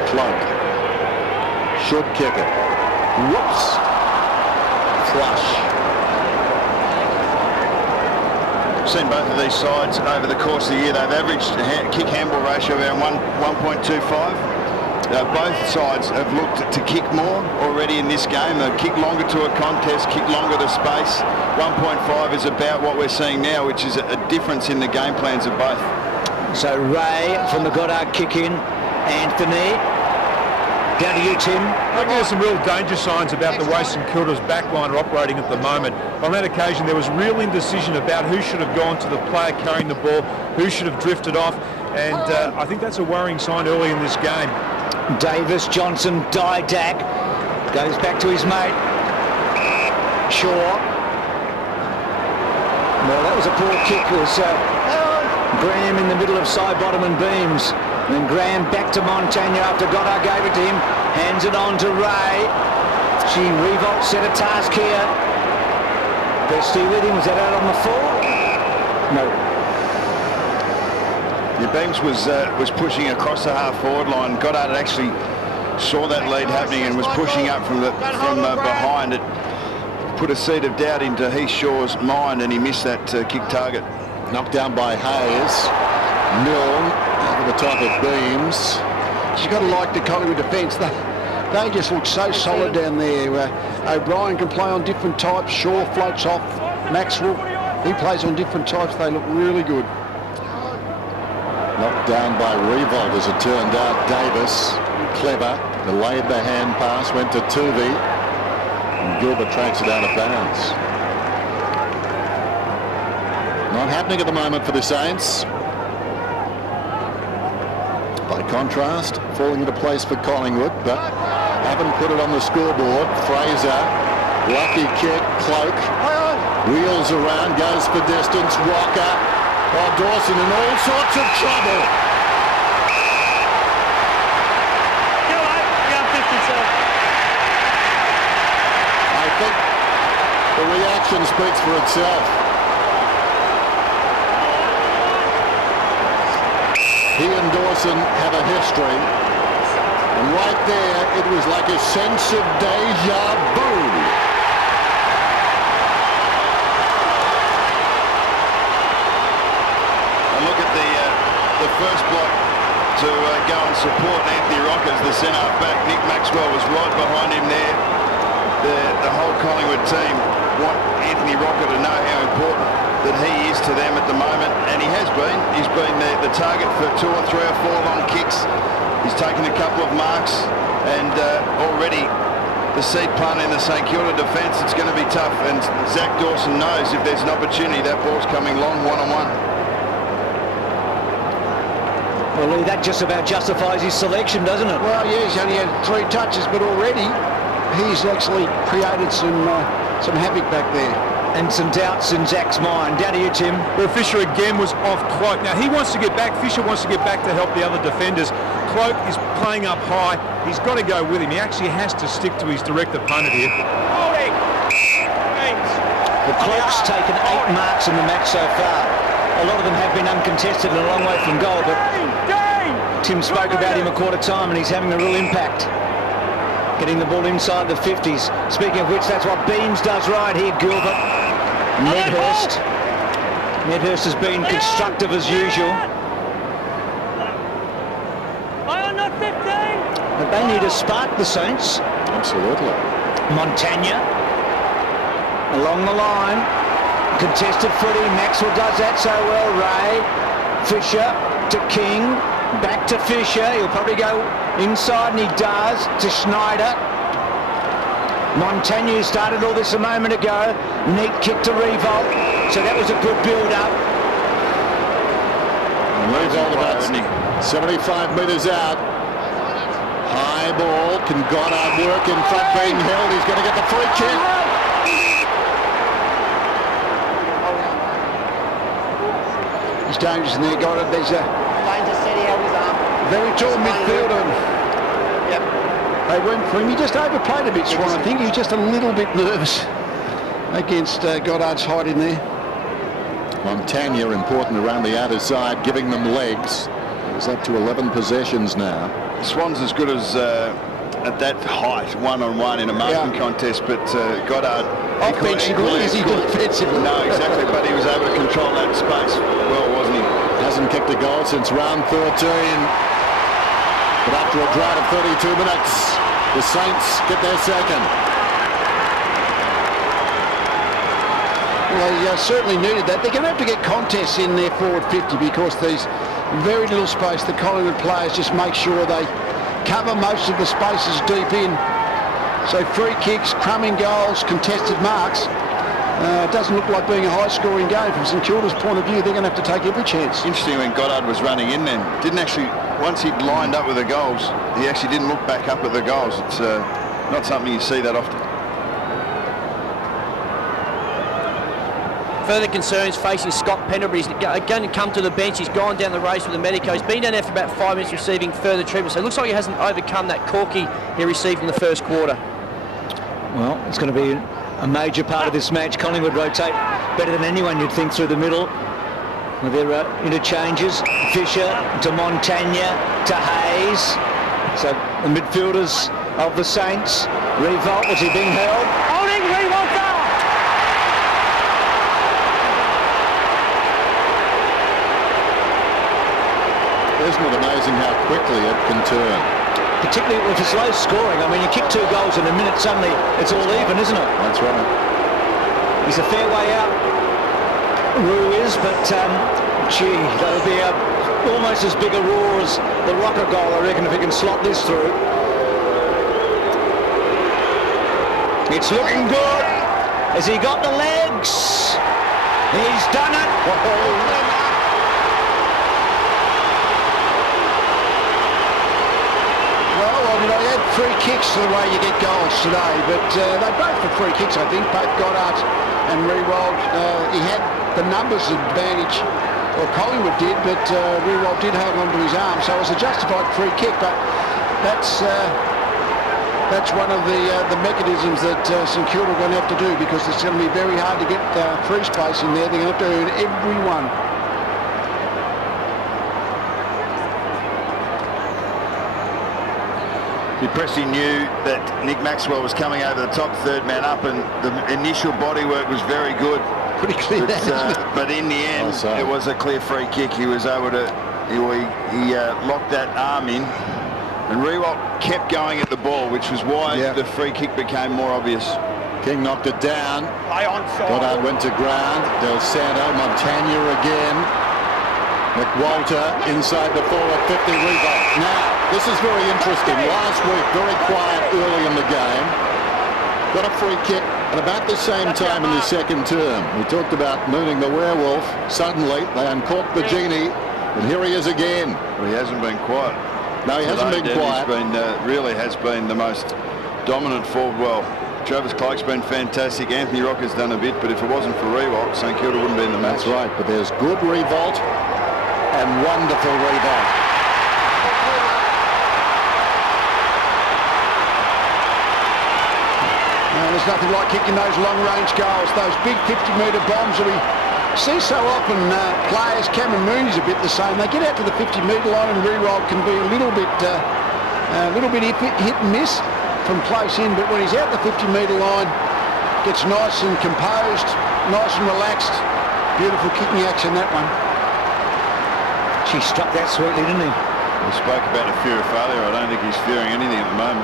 Cloak should kick it. Whoops. Flush. Seen both of these sides over the course of the year. They've averaged a kick handball ratio around 1.25. Both sides have looked to kick more already in this game. They've kicked longer to a contest, kicked longer to space. 1.5 is about what we're seeing now, which is a difference in the game plans of both. So Ray from the Goddard kick in. Anthony. Down to you, Tim. I think there's some real danger signs about the way St Kilda's backline are operating at the moment. On that occasion, there was real indecision about who should have gone to the player carrying the ball, who should have drifted off, and I think that's a worrying sign early in this game. Davis, Johnson, Didak. Goes back to his mate. Shaw. Well, that was a poor kick. It was Graham in the middle of side, bottom and beams. And then Graham back to Montagna after Goddard gave it to him. Hands it on to Ray. Riewoldt set a task here. Bestie with him. Was that out on the full? No. Yeah, Beams was pushing across the half-forward line. Goddard actually saw that lead happening and was pushing up from behind. It put a seed of doubt into Heath Shaw's mind, and he missed that kick target. Knocked down by Hayes. Milne over the top of Beams. You've got to like the Collingwood defence. They just look so solid down there. O'Brien can play on different types. Shaw floats off. Maxwell, he plays on different types. They look really good. Knocked down by Riewoldt as it turned out. Davis, clever, delayed the hand pass, went to Tuvey, and Gilbert tracks it out of bounds. Not happening at the moment for the Saints. By contrast, falling into place for Collingwood, but haven't put it on the scoreboard. Fraser, lucky kick, Cloak, wheels around, goes for distance, Walker. Oh, Dawson in all sorts of trouble. I think the reaction speaks for itself. He and Dawson have a history. And right there, it was like a sense of deja vu. And look at the first block to go and support Anthony Rockers, the centre-back. Nick Maxwell was right behind him there. The whole Collingwood team want Anthony Rocker to know how important that he is to them at the moment, and he has been. He's been the target for 2 or 3 or 4 long kicks. He's taken a couple of marks, and already the seed punt in the St Kilda defence, it's going to be tough, and Zach Dawson knows if there's an opportunity, that ball's coming long one-on-one. Well, Lee, that just about justifies his selection, doesn't it? Well, yeah, he's only had 3 touches, but already he's actually created some havoc back there. And some doubts in Zach's mind. Down to you, Tim. Well, Fisher again was off Cloak. Now, he wants to get back. Fisher wants to get back to help the other defenders. Cloak is playing up high. He's got to go with him. He actually has to stick to his direct opponent here. The Cloak's taken 8 marks in the match so far. A lot of them have been uncontested and a long way from goal, but Tim spoke about him a quarter time and he's having a real impact. Getting the ball inside the 50s. Speaking of which, that's what Beams does right here, Gilbert. Medhurst. Medhurst has been constructive as usual. But they need a spark, the Saints. Absolutely. Montagna. Along the line. Contested footy. Maxwell does that so well. Ray. Fisher to King. Back to Fisher. He'll probably go inside, and he does, to Schneider. Montagna started all this a moment ago. Neat kick to Riewoldt. So that was a good build-up. Riewoldt about 75 metres out. High ball. Can Goddard work in front being held? He's going to get the free kick. He's dangerous in there, Goddard. There's a very tall midfielder. Yep. They went for him. He just overplayed a bit, Swan. I think he was just a little bit nervous against Goddard's height in there. Montagna important around the outer side, giving them legs. He's up to 11 possessions now. Swan's as good as at that height, one-on-one in a marking contest, but Goddard... Offensively, is he defensively? No, exactly, but he was able to control that space well, wasn't he? Hasn't kicked a goal since round 13. But after a drought of 32 minutes, the Saints get their second. Well, they certainly needed that. They're going to have to get contests in their forward 50 because there's very little space. The Collingwood players just make sure they cover most of the spaces deep in. So free kicks, crumbing goals, contested marks. It doesn't look like being a high-scoring game from St Kilda's point of view. They're going to have to take every chance. Interesting when Goddard was running in then. Didn't actually, once he'd lined up with the goals, he actually didn't look back up at the goals. It's not something you see that often. Further concerns facing Scott Pendlebury. He's going to come to the bench. He's gone down the race with the medico. He's been down there for about 5 minutes receiving further treatment. So it looks like he hasn't overcome that corky he received in the first quarter. Well, it's going to be a major part of this match. Collingwood rotate better than anyone you'd think through the middle. With their interchanges, Fisher to Montagna to Hayes. So the midfielders of the Saints. Riewoldt, was he being held? Holding Riewoldt down. Isn't it amazing how quickly it can turn? Particularly if it's low scoring. I mean, you kick 2 goals in a minute, suddenly it's all even, isn't it? That's right. He's a fair way out, Roo is, but gee, that'll be almost as big a roar as the Rocker goal, I reckon, if he can slot this through. It's looking good. Has he got the legs? He's done it. I had free kicks the way you get goals today, but they both for free kicks, I think, both Goddard and Riewoldt. He had the numbers advantage, or Collingwood did, but Riewoldt did hold on to his arm, so it was a justified free kick, but that's one of the mechanisms that St Kilda are going to have to do, because it's going to be very hard to get free space in there. They're going to have to earn every one. Presti knew that Nick Maxwell was coming over the top, third man up, and the initial body work was very good. Pretty clear, but in the end, it was a clear free kick. He was able to, he locked that arm in, and Riewoldt kept going at the ball, which was why the free kick became more obvious. King knocked it down. Goddard went to ground. Del Santo, Montagna again. McWalter inside the forward 50. Riewoldt. Now, this is very interesting. Last week, very quiet early in the game. Got a free kick at about the same time in the second term. We talked about mooning the werewolf. Suddenly, they uncorked the genie, and here he is again. Well, he hasn't been quiet. No, he hasn't been quiet. He's been, really has been the most dominant forward. Well, Travis Cloke's been fantastic. Anthony Rocker's done a bit, but if it wasn't for Riewoldt, St Kilda wouldn't be in the match. That's right, but there's good Riewoldt and wonderful Riewoldt. There's nothing like kicking those long-range goals, those big 50-metre bombs that we see so often. Players, Cameron Mooney's a bit the same. They get out to the 50-metre line, and Riewoldt can be a little bit hit and miss from close in. But when he's out the 50-metre line, gets nice and composed, nice and relaxed. Beautiful kicking action, that one. She struck that sweetly, didn't he? We spoke about the fear of failure. I don't think he's fearing anything at the moment.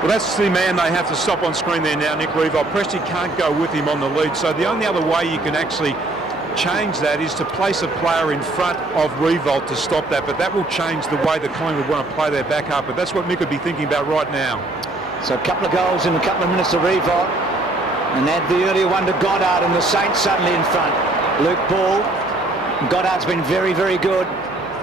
Well, that's the man they have to stop on screen there now, Nick Riewoldt. Presti can't go with him on the lead, so the only other way you can actually change that is to place a player in front of Riewoldt to stop that, but that will change the way the Collingwood want to play their back up, but that's what Mick would be thinking about right now. So a couple of goals in a couple of minutes to Riewoldt, and add the earlier one to Goddard, and the Saints suddenly in front. Luke Ball, Goddard's been very, very good.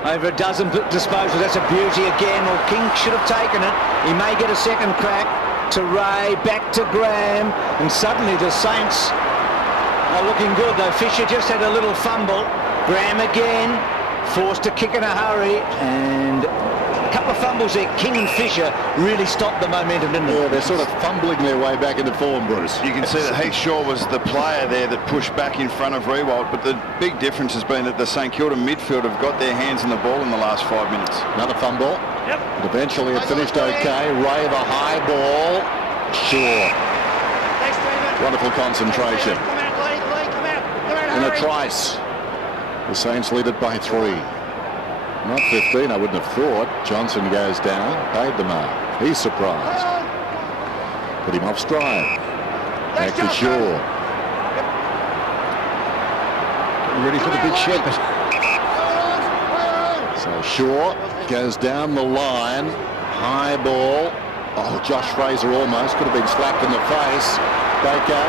Over a dozen disposals. That's a beauty again. Well, King should have taken it. He may get a second crack. To Ray, back to Graham, and suddenly the Saints are looking good, though Fisher just had a little fumble. Graham again, forced to kick in a hurry, and A couple of fumbles there. King and Fisher really stopped the momentum, didn't they? Yeah, they're sort of fumbling their way back into form, Bruce. You can see that Heath Shaw was the player there that pushed back in front of Riewoldt, but the big difference has been that the St Kilda midfield have got their hands on the ball in the last 5 minutes. Another fumble. Yep. But eventually it finished okay. Ray, the high ball. Sure. Thanks, Stephen. Wonderful concentration. Come out, Lee, come out. Come out, In a hurry. trice. The Saints lead it by 3. Not 15, I wouldn't have thought. Johnson goes down, paid the mark. He's surprised. Put him off stride. Back to Shaw. Ready for the big shepherd. So Shaw goes down the line. High ball. Oh, Josh Fraser almost could have been slapped in the face. Baker,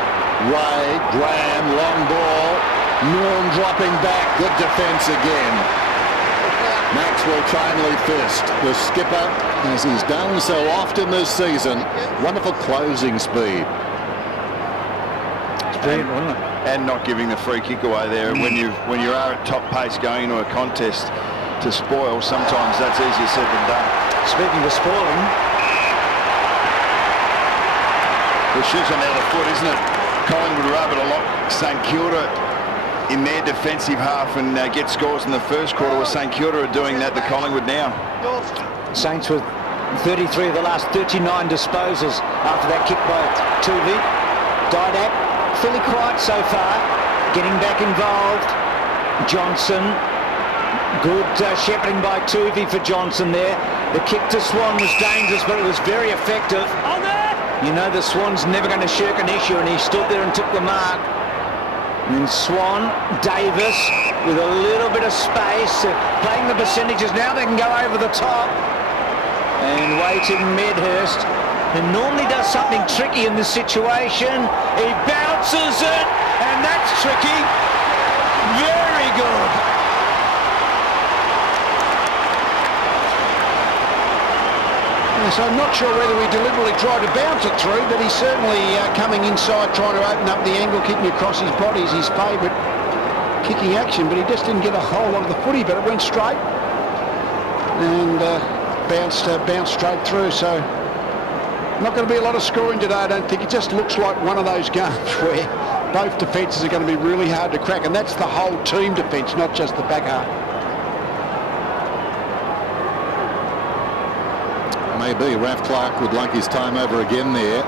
Ray, Graham, long ball. Norm dropping back. Good defence again. Maxwell timely fist. The skipper, as he's done so often this season, wonderful closing speed. It's brilliant, wasn't it? And not giving the free kick away there. When you are at top pace going into a contest to spoil, sometimes that's easier said than done. Speaking of spoiling, The shoot's on the other foot, isn't it? Collingwood were able to lock St Kilda in their defensive half and get scores in the first quarter. Well, St Kilda are doing that to Collingwood now. Saints with 33 of the last 39 disposals after that kick by Tuvey. Didak, fairly quiet so far, getting back involved. Johnson, good shepherding by Tuvey for Johnson there. The kick to Swan was dangerous, but it was very effective. On there! You know the Swan's never going to shirk an issue, and he stood there and took the mark. And then Swan, Davis, with a little bit of space, playing the percentages. Now they can go over the top. And waiting Medhurst, who normally does something tricky in this situation. He bounces it, and that's tricky. Very good. Yes, I'm not sure whether he deliberately tried to bounce it through, but he's certainly coming inside, trying to open up the angle, kicking across his body is his favourite kicking action, but he just didn't get a whole lot of the footy, but it went straight and bounced straight through. So not going to be a lot of scoring today, I don't think. It just looks like one of those games where both defences are going to be really hard to crack, and that's the whole team defence, not just the back half. Maybe Raf Clark would like his time over again there,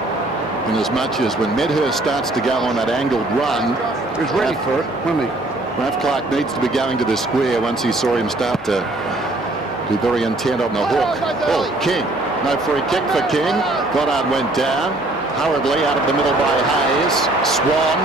in as much as when Medhurst starts to go on that angled run, He was ready for it, wasn't he? Raf Clark needs to be going to the square once he saw him start to be very intent on the hook. Oh, King. No free kick for King. Goddard went down hurriedly out of the middle by Hayes. Swan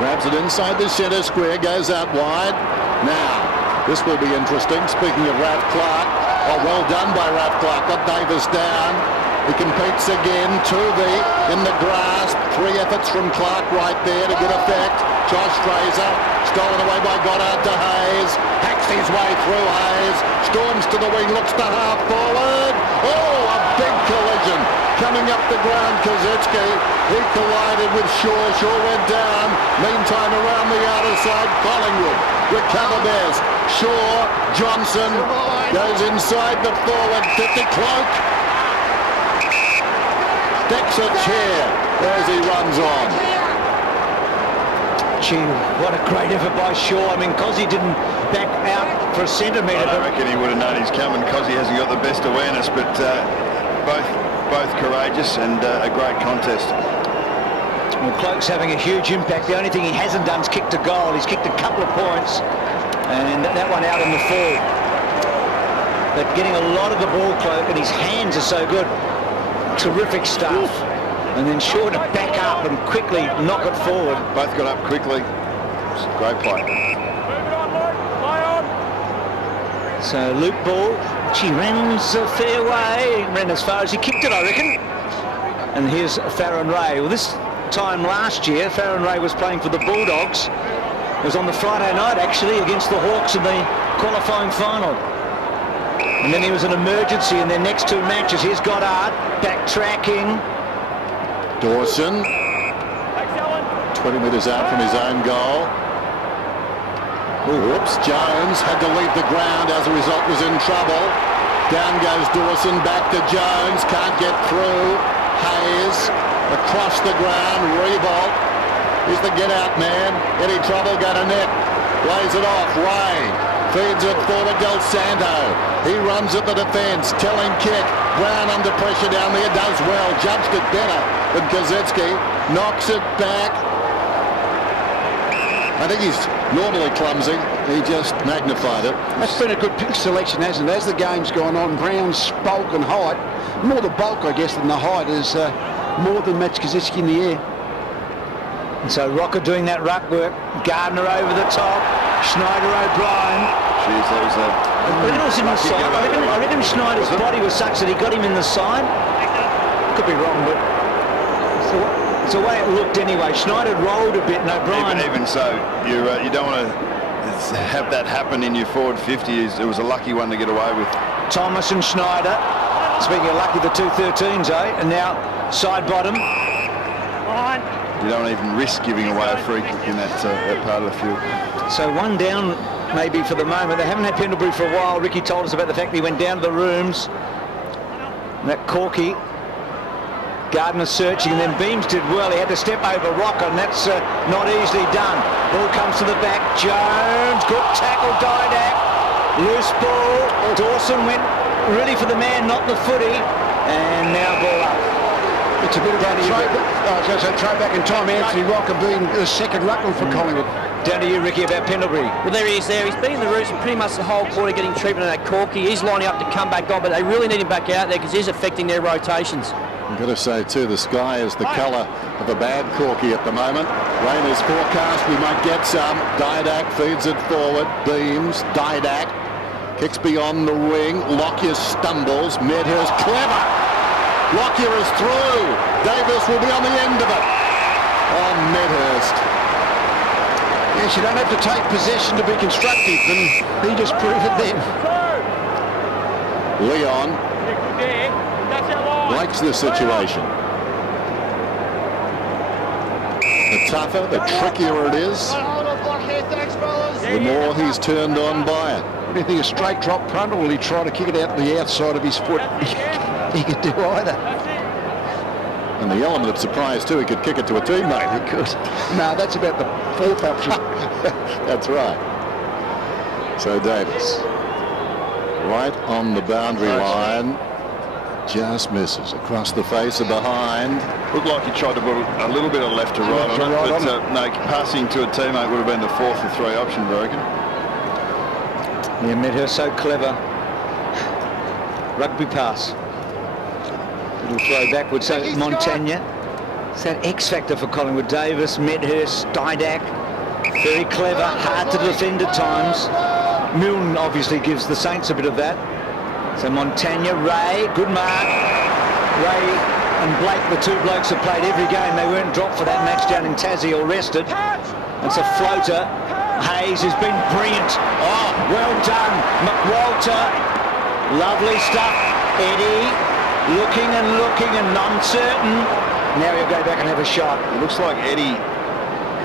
grabs it inside the centre square, goes out wide. Now, this will be interesting. Speaking of Raf Clark, oh, well done by Raf Clark. Got Davis down. He competes again. Tuvey in the grasp. 3 efforts from Clark right there to good effect. Josh Fraser stolen away by Goddard to Hayes. Hacks his way through Hayes. Storms to the wing. Looks to half forward. Oh, a big collision coming up the ground. Kozetzky. He collided with Shaw. Shaw went down. Meantime, around the outer side, Collingwood recover theirs. Shaw, Johnson goes inside the forward 50. Cloak decks a chair as he runs on. Gee, what a great effort by Shaw. I mean, Cozzy didn't back out for a centimetre. I reckon he would have known he's coming because he hasn't got the best awareness, but both courageous and a great contest. Well, Cloak's having a huge impact. The only thing he hasn't done is kicked a goal. He's kicked a couple of points, and that one out in the full. But getting a lot of the ball, Cloak, and his hands are so good. Terrific stuff. And then Shaw to back up and quickly knock it forward. Both got up quickly. Great play. So loop ball. She runs a fair way. Ran as far as he kicked it, I reckon. And here's Farron Ray. Well, this time last year, Farron Ray was playing for the Bulldogs. It was on the Friday night, actually, against the Hawks in the qualifying final. And then he was an emergency in their next 2 matches. Here's Goddard, backtracking. Dawson, 20 metres out from his own goal. Whoops, Jones had to leave the ground, as a result was in trouble. Down goes Dawson, back to Jones, can't get through. Hayes, across the ground, Riewoldt is the get-out man. Any trouble, go to Nick. Lays it off, Ray feeds it forward, Del Santo. He runs at the defence, telling kick. Brown under pressure down there, does well, judged it better than Kozetski. Knocks it back. I think he's normally clumsy. He just magnified it. That's been a good pick selection, hasn't it? As the game's gone on, Brown's bulk and height, more the bulk, I guess, than the height, is more than match Kozetski in the air. And so Rocker doing that ruck work. Gardner over the top. Schneider O'Brien. Jeez, that was a... I reckon Schneider's body was such that he got him in the side. Could be wrong, but it's the way it looked anyway. Schneider rolled a bit, and O'Brien... Even so, you don't want to have that happen in your forward 50. It was a lucky one to get away with. Thomas and Schneider. Speaking of lucky, the 2-13s, eh? And now side bottom. You don't even risk giving away a free kick in that part of the field. So one down maybe for the moment. They haven't had Pendlebury for a while. Ricky told us about the fact that he went down to the rooms. And that Corky. Gardner searching, and then Beams did well. He had to step over Rocker, and that's not easily done. Ball comes to the back. Jones, good tackle, Didak. Loose ball. Dawson went really for the man, not the footy. And now ball up. It's a bit of a throw back in time. Anthony Rocker being the second ruckman for Collingwood. Down to you, Ricky, about Pendlebury. Well, there he is there. He's been in the roots for pretty much the whole quarter getting treatment on that Corky. He's lining up to come back on, but they really need him back out there because he's affecting their rotations. I've got to say too, the sky is the colour of a bad Corky at the moment. Rain is forecast, we might get some. Didak feeds it forward, Beams, Didak kicks beyond the wing. Lockyer stumbles, Medhurst clever. Lockyer is through. Davis will be on the end of it. Oh, Medhurst. Yes, you don't have to take possession to be constructive, and he just proved it then. Leon likes the situation. The tougher, the trickier it is, the more he's turned on by it. What do you think, a straight drop punt, or will he try to kick it out the outside of his foot? He could do either. And the element of surprise too, he could kick it to a teammate. He could. No, that's about the fourth option. That's right. So Davis, right on the boundary line, just misses across the face of behind. Looked like he tried to put a little bit of left to right on it, but no, passing to a teammate would have been the fourth or three option, I reckon. Yeah, Medhurst so clever. Rugby pass. Little throw backwards. So Montagna. It's that X factor for Collingwood. Davis, Medhurst, Didak. Very clever, hard to defend at times. Milne obviously gives the Saints a bit of that. So Montagna, Ray, good mark. Ray and Blake, the two blokes have played every game. They weren't dropped for that match down in Tassie or rested. It's a floater. Hayes has been brilliant. Oh, well done. McWalter, lovely stuff. Eddie, looking and uncertain. Now he'll go back and have a shot. It looks like Eddie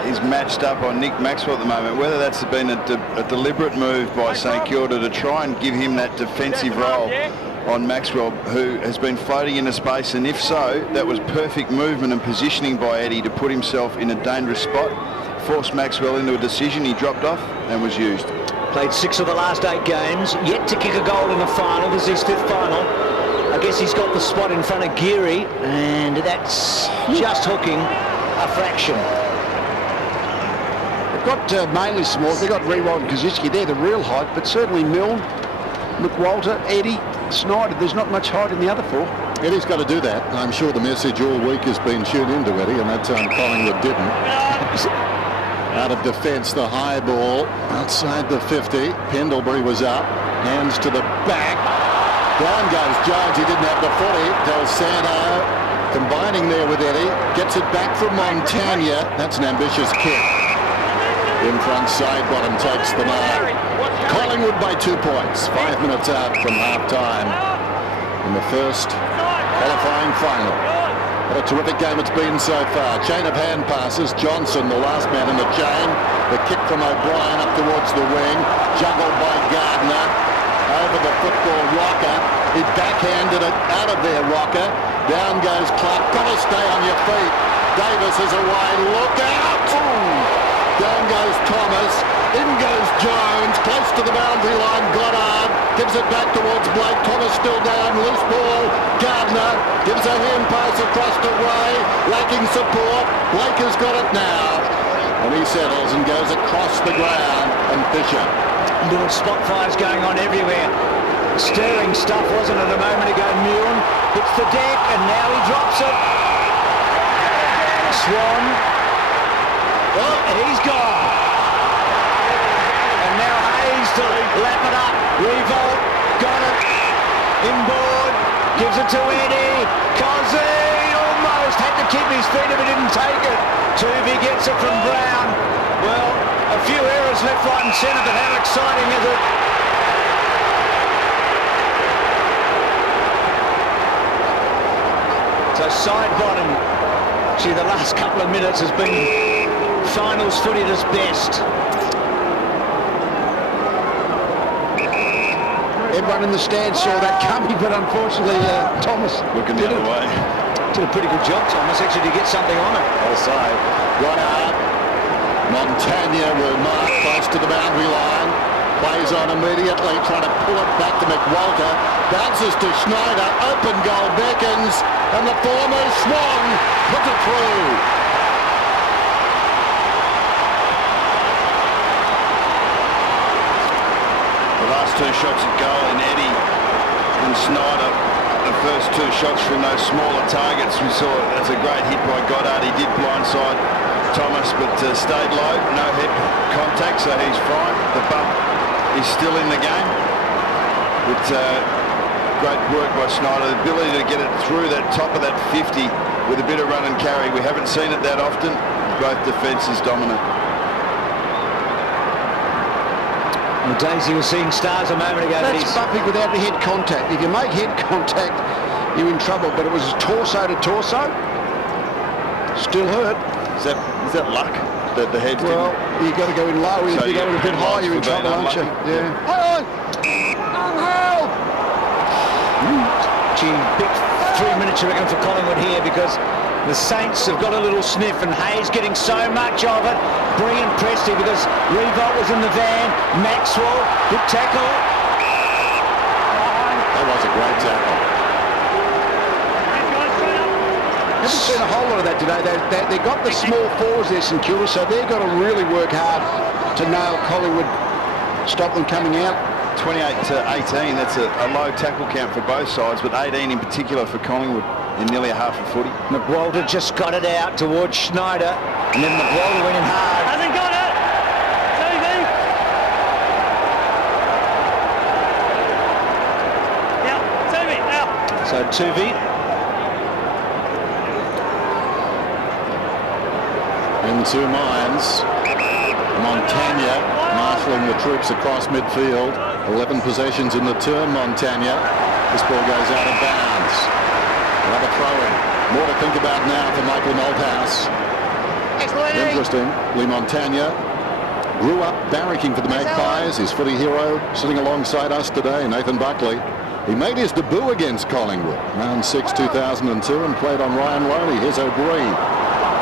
is matched up on Nick Maxwell at the moment. Whether that's been a deliberate move by St Kilda to try and give him that defensive role on Maxwell, who has been floating into space, and if so, that was perfect movement and positioning by Eddie to put himself in a dangerous spot, forced Maxwell into a decision. He dropped off and was used. Played 6 of the last 8 games, yet to kick a goal in the final. This is his 5th final. I guess he's got the spot in front of Geary, and that's just hooking a fraction. They've got mainly small. They've got Riewoldt and Kozetski. They're the real height, but certainly Milne, McWalter, Eddie, Snyder. There's not much height in the other 4. Eddie's got to do that. I'm sure the message all week has been tuned into Eddie, and that time Collingwood didn't. Out of defence, the high ball outside the 50. Pendlebury was up, hands to the back. Down goes Jones. He didn't have the footy. Del Santo combining there with Eddie. Gets it back from Montagna. That's an ambitious kick. In front, side bottom takes the mark. Collingwood by 2 points. 5 minutes out from half-time in the first qualifying final. What a terrific game it's been so far. Chain of hand passes. Johnson, the last man in the chain. The kick from O'Brien up towards the wing. Juggled by Gardner. over the football rocker. He backhanded it out of their rocker. Down goes Clark. Got to stay on your feet. Davis is away. Look out! Ooh. Down goes Thomas. In goes Jones. Close to the boundary line. Goddard gives it back towards Blake. Thomas still down. Loose ball. Gardner gives a hand pass across to Ray. Lacking support. Blake has got it now. And he settles and goes across the ground. And Fisher. Little spot fires going on everywhere. Stirring stuff, wasn't it, a moment ago? Mullen hits the deck and now he drops it. Swan. Oh, he's gone. And now Hayes to lap it up. Riewoldt got it. Inboard. Gives it to Eddie. Cozzy almost had to keep his feet if he didn't take it. Tuvey gets it from Brown. Well, a few errors left, right and centre, but how exciting is it? So side bottom. Gee, the last couple of minutes has been finals footy at its best. Everyone in the stand saw that coming, but unfortunately Thomas looking the other way. Did a pretty good job, Thomas, actually, to get something on it. Offside. Goddard. Montagna will mark close to the boundary line. Plays on immediately, trying to pull it back to McWalter. Bounces to Schneider. Open goal beckons. And the former Swan puts it through. The last two shots at goal in Eddie and Schneider. The first two shots from those smaller targets. We saw that's a great hit by Goddard. He did blindside Thomas, but stayed low. No head contact, so he's fine. The bump is still in the game. But great work by Schneider. The ability to get it through that top of that 50 with a bit of run and carry. We haven't seen it that often. Both defences dominant. Well, Daisy was seeing stars a moment ago. That's bumping without the head contact. If you make head contact, you're in trouble. But it was torso to torso. Still hurt. Is that luck that the head? Well, you've got to go in low. If you go in a bit high, you're in trouble, aren't you? Yeah. Gee, big 3 minutes, I reckon, for Collingwood here, because the Saints have got a little sniff and Hayes getting so much of it. Brilliant press here because Riewoldt was in the van. Maxwell, good tackle. That was a great tackle. Haven't seen a whole lot of that today. They got the small forwards there, St Kilda, so they've got to really work hard to nail Collingwood, stop them coming out. 28 to 18, that's a low tackle count for both sides, but 18 in particular for Collingwood in nearly a half a footy. McWalter just got it out towards Schneider, and then McWalter went in hard. Hasn't got it. Tuvey. Yeah, Tuvey, now. So Tuvey. In two minds. Montagna marshalling the troops across midfield. 11 possessions in the term, Montagna. This ball goes out of bounds. Another throw-in. More to think about now for Michael Malthouse. Interesting. Lee Montagna grew up barracking for the Magpies. His footy hero sitting alongside us today, Nathan Buckley. He made his debut against Collingwood, round 6, 2002, and played on Ryan Loney. Here's O'Brien.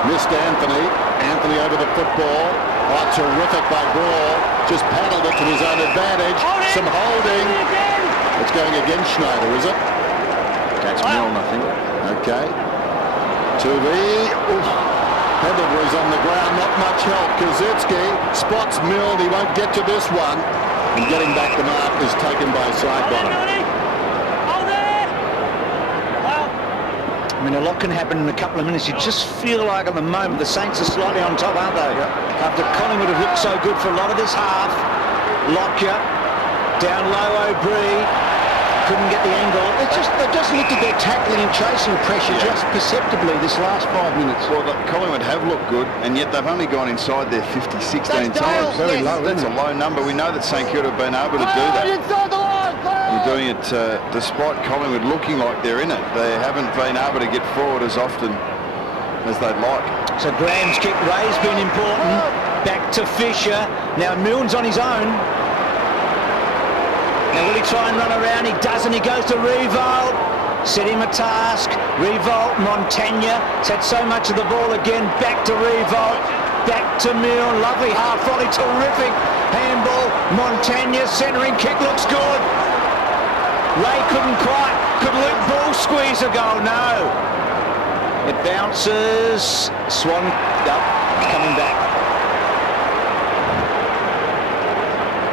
Missed Anthony. Anthony over the football. Oh, terrific by Ball. Just paddled it to his own advantage. Some holding. It's going against Schneider, is it? That's Milne, I think. Okay. Tuvey. Pendlebury's on the ground. Not much help. Kazitsky spots Milne. He won't get to this one. And getting back the mark is taken by Sidebottom. I mean, a lot can happen in a couple of minutes. You just feel like at the moment the Saints are slightly on top, aren't they? Yep. After Collingwood have looked so good for a lot of this half. Lockyer, down low O'Brien, couldn't get the angle. They've just lifted their tackling and chasing pressure just perceptibly this last 5 minutes. Well, Collingwood have looked good, and yet they've only gone inside their 50, 16 times. Very low. That's a low number. We know that St Kilda have been able to do that. They're doing it despite Collingwood looking like they're in it. They haven't been able to get forward as often as they'd like. So Graham's kick Ray's been important. Back to Fisher. Now Milne's on his own. Now will he try and run around. He doesn't. He goes to Riewoldt. Set him a task. Riewoldt, Montagna. He's had so much of the ball again. Back to Riewoldt. Back to Milne. Lovely half volley. Terrific handball. Montagna centering kick looks good. Ray couldn't quite. Could Luke Ball squeeze a goal? No. It bounces. Swan up. Coming back.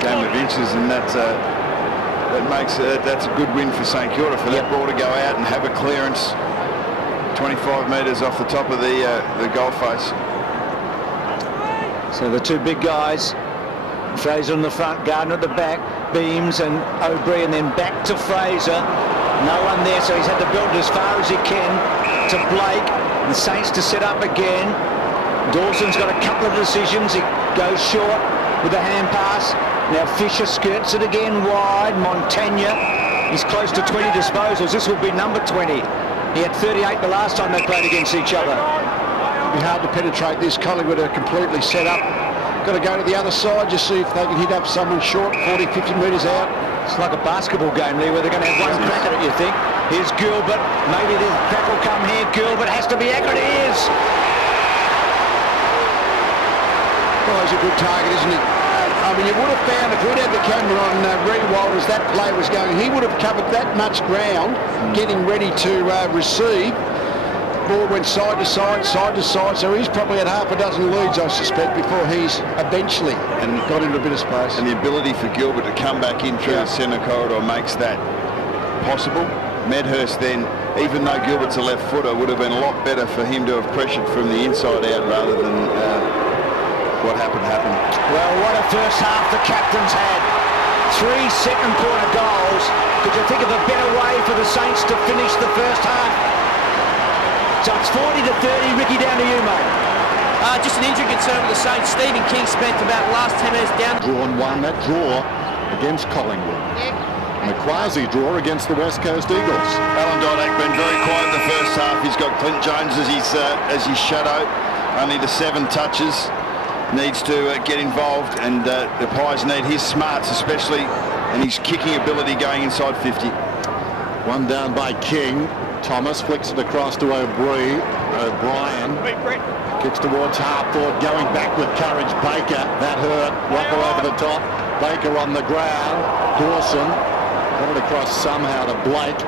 Game of inches, and that's a good win for St Kilda for that ball to go out and have a clearance 25 metres off the top of the goal face. So the two big guys, Fraser in the front, Gardner at the back, Beams and O'Brien, and then back to Fraser. No one there, so he's had to build it as far as he can to Blake. The Saints to set up again. Dawson's got a couple of decisions. He goes short with a hand pass. Now Fisher skirts it again wide. Montagna, he's close to 20 disposals. This will be number 20. He had 38 the last time they played against each other. It'll be hard to penetrate this. Collingwood are completely set up. Got to go to the other side, just see if they can hit up someone short, 40, 50 metres out. It's like a basketball game, Lee, where they're going to have one crack at it, you think. Here's Gilbert. Maybe the crack will come here. Gilbert has to be accurate. It is. Oh, he's a good target, isn't he? I mean, you would have found, if we'd had the camera on Riewoldt as that play was going, he would have covered that much ground, getting ready to receive. Ball went side to side, so he's probably at half a dozen leads, I suspect, before he's eventually got into a bit of space. And the ability for Gilbert to come back in through the centre corridor makes that possible. Medhurst then, even though Gilbert's a left footer, would have been a lot better for him to have pressured from the inside out rather than what happened. Well, what a first half the captains had. 3 second quarter goals. Could you think of a better way for the Saints to finish the first half? So it's 40-30. Ricky, down to you, mate. Just an injury concern for the Saints. Stephen King spent about the last 10 minutes down. Drawn one, that draw against Collingwood. And a quasi draw against the West Coast Eagles. Alan Doddack been very quiet the first half. He's got Clint Jones as his shadow. Only the 7 touches. Needs to get involved, and the Pies need his smarts especially, and his kicking ability going inside 50. One down by King. Thomas flicks it across to O'Brien. Kicks towards half-forward, going back with courage. Baker, that hurt. Rocker over the top. Baker on the ground. Dawson got it across somehow to Blake.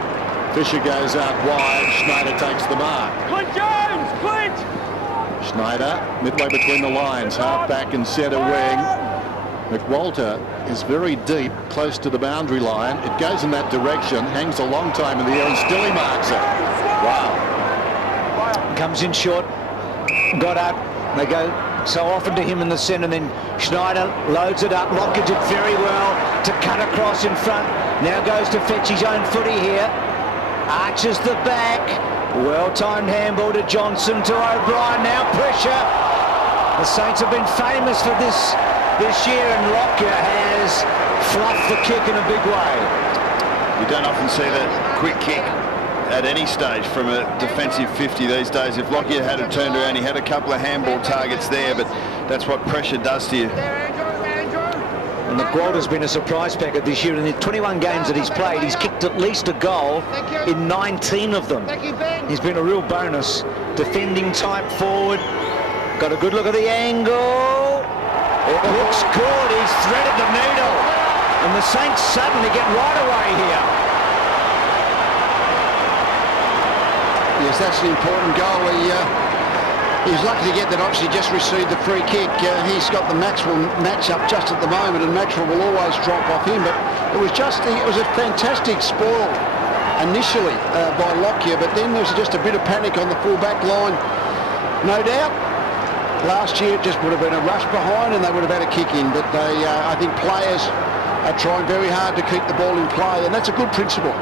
Fisher goes out wide. Schneider takes the mark. Clint Jones! Clint! Schneider, midway between the lines, half back and centre wing. McWalter is very deep, close to the boundary line. It goes in that direction, hangs a long time in the air, and still he marks it. Wow. Comes in short. Got up. They go so often to him in the centre, then Schneider loads it up. Lockyer did very well to cut across in front. Now goes to fetch his own footy here. Arches the back. Well-timed handball to Johnson, to O'Brien. Now pressure. The Saints have been famous for this year, and Lockyer has fluffed the kick in a big way. You don't often see that quick kick at any stage from a defensive 50 these days. If Lockyer had it turned around, he had a couple of handball targets there, but that's what pressure does to you. And McWalter's been a surprise packet this year. In the 21 games that he's played, he's kicked at least a goal in 19 of them. He's been a real bonus. Defending type forward. Got a good look at the angle. It looks good. He's threaded the needle. And the Saints suddenly get right away here. Yes, that's an important goal. He's lucky to get that. Obviously just received the free kick. He's got the Maxwell match up just at the moment, and Maxwell will always drop off him, but it was a fantastic spoil initially by Lockyer, but then there was just a bit of panic on the full back line. No doubt last year it just would have been a rush behind and they would have had a kick in, but I think players are trying very hard to keep the ball in play, and that's a good principle.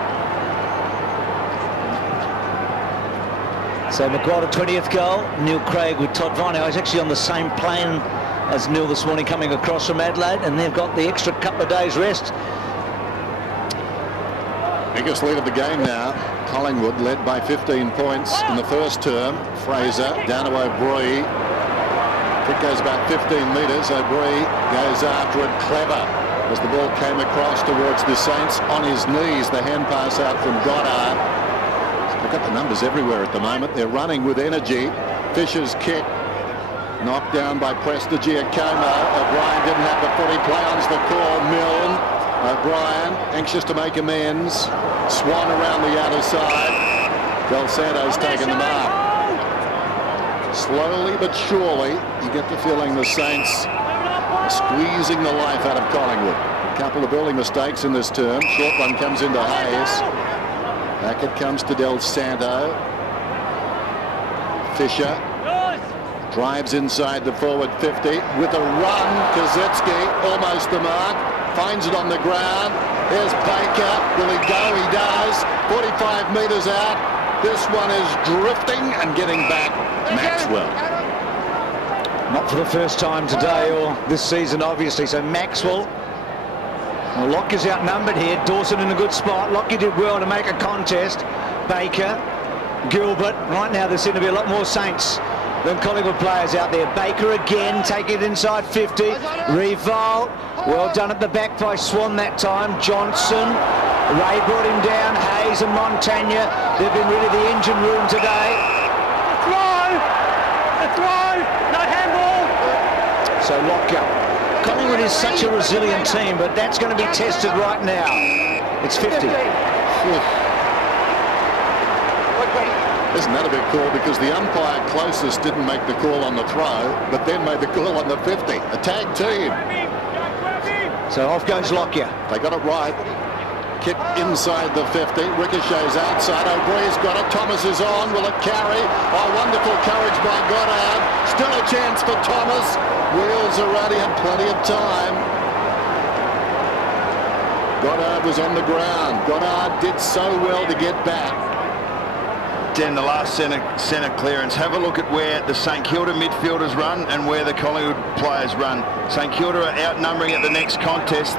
So McWalter, 20th goal. Neil Craig with Todd Viney. I was actually on the same plane as Neil this morning coming across from Adelaide, and they've got the extra couple of days rest. Biggest lead of the game now. Collingwood led by 15 points in the first term. Fraser down to O'Brien. Kick goes about 15 metres. O'Brien goes after it. Clever. as the ball came across towards the Saints. On his knees, the hand pass out from Goddard. They've got the numbers everywhere at the moment. They're running with energy. Fisher's kick knocked down by Prestigiacomo. O'Brien didn't have the footy. Play on's the call. Milne. O'Brien anxious to make amends. Swan around the outer side. Del Santo's taken the mark. Slowly but surely, you get the feeling the Saints are squeezing the life out of Collingwood. A couple of early mistakes in this term. Short one comes into Hayes. Back it comes to Del Santo. Fisher drives inside the forward 50 with a run. Kazitsky almost the mark. Finds it on the ground. Here's Baker. Will he go? He does. 45 metres out. This one is drifting and getting back. Maxwell. Not for the first time today or this season, obviously. So Maxwell. Well, Lockyer's outnumbered here. Dawson in a good spot. Lockyer did well to make a contest. Baker, Gilbert. Right now there seem to be a lot more Saints than Collingwood players out there. Baker again, take it inside 50. Riewoldt, well done at the back by Swan that time. Johnson, Ray brought him down. Hayes and Montagna, they've been rid of the engine room today. The throw, no handball. So Lockyer. Collingwood is such a resilient team, but that's going to be tested right now. It's 50. Isn't that a big call? Because the umpire closest didn't make the call on the throw, but then made the call on the 50. A tag team. So off goes Lockyer. They got it right. Kick inside the 50. Ricochets outside. O'Brien's got it. Thomas is on. Will it carry? Oh, wonderful courage by Goddard. Still a chance for Thomas. Wheels around. He had plenty of time. Goddard was on the ground. Goddard did so well to get back. Den, the last centre clearance. Have a look at where the St Kilda midfielders run and where the Collingwood players run. St Kilda are outnumbering at the next contest.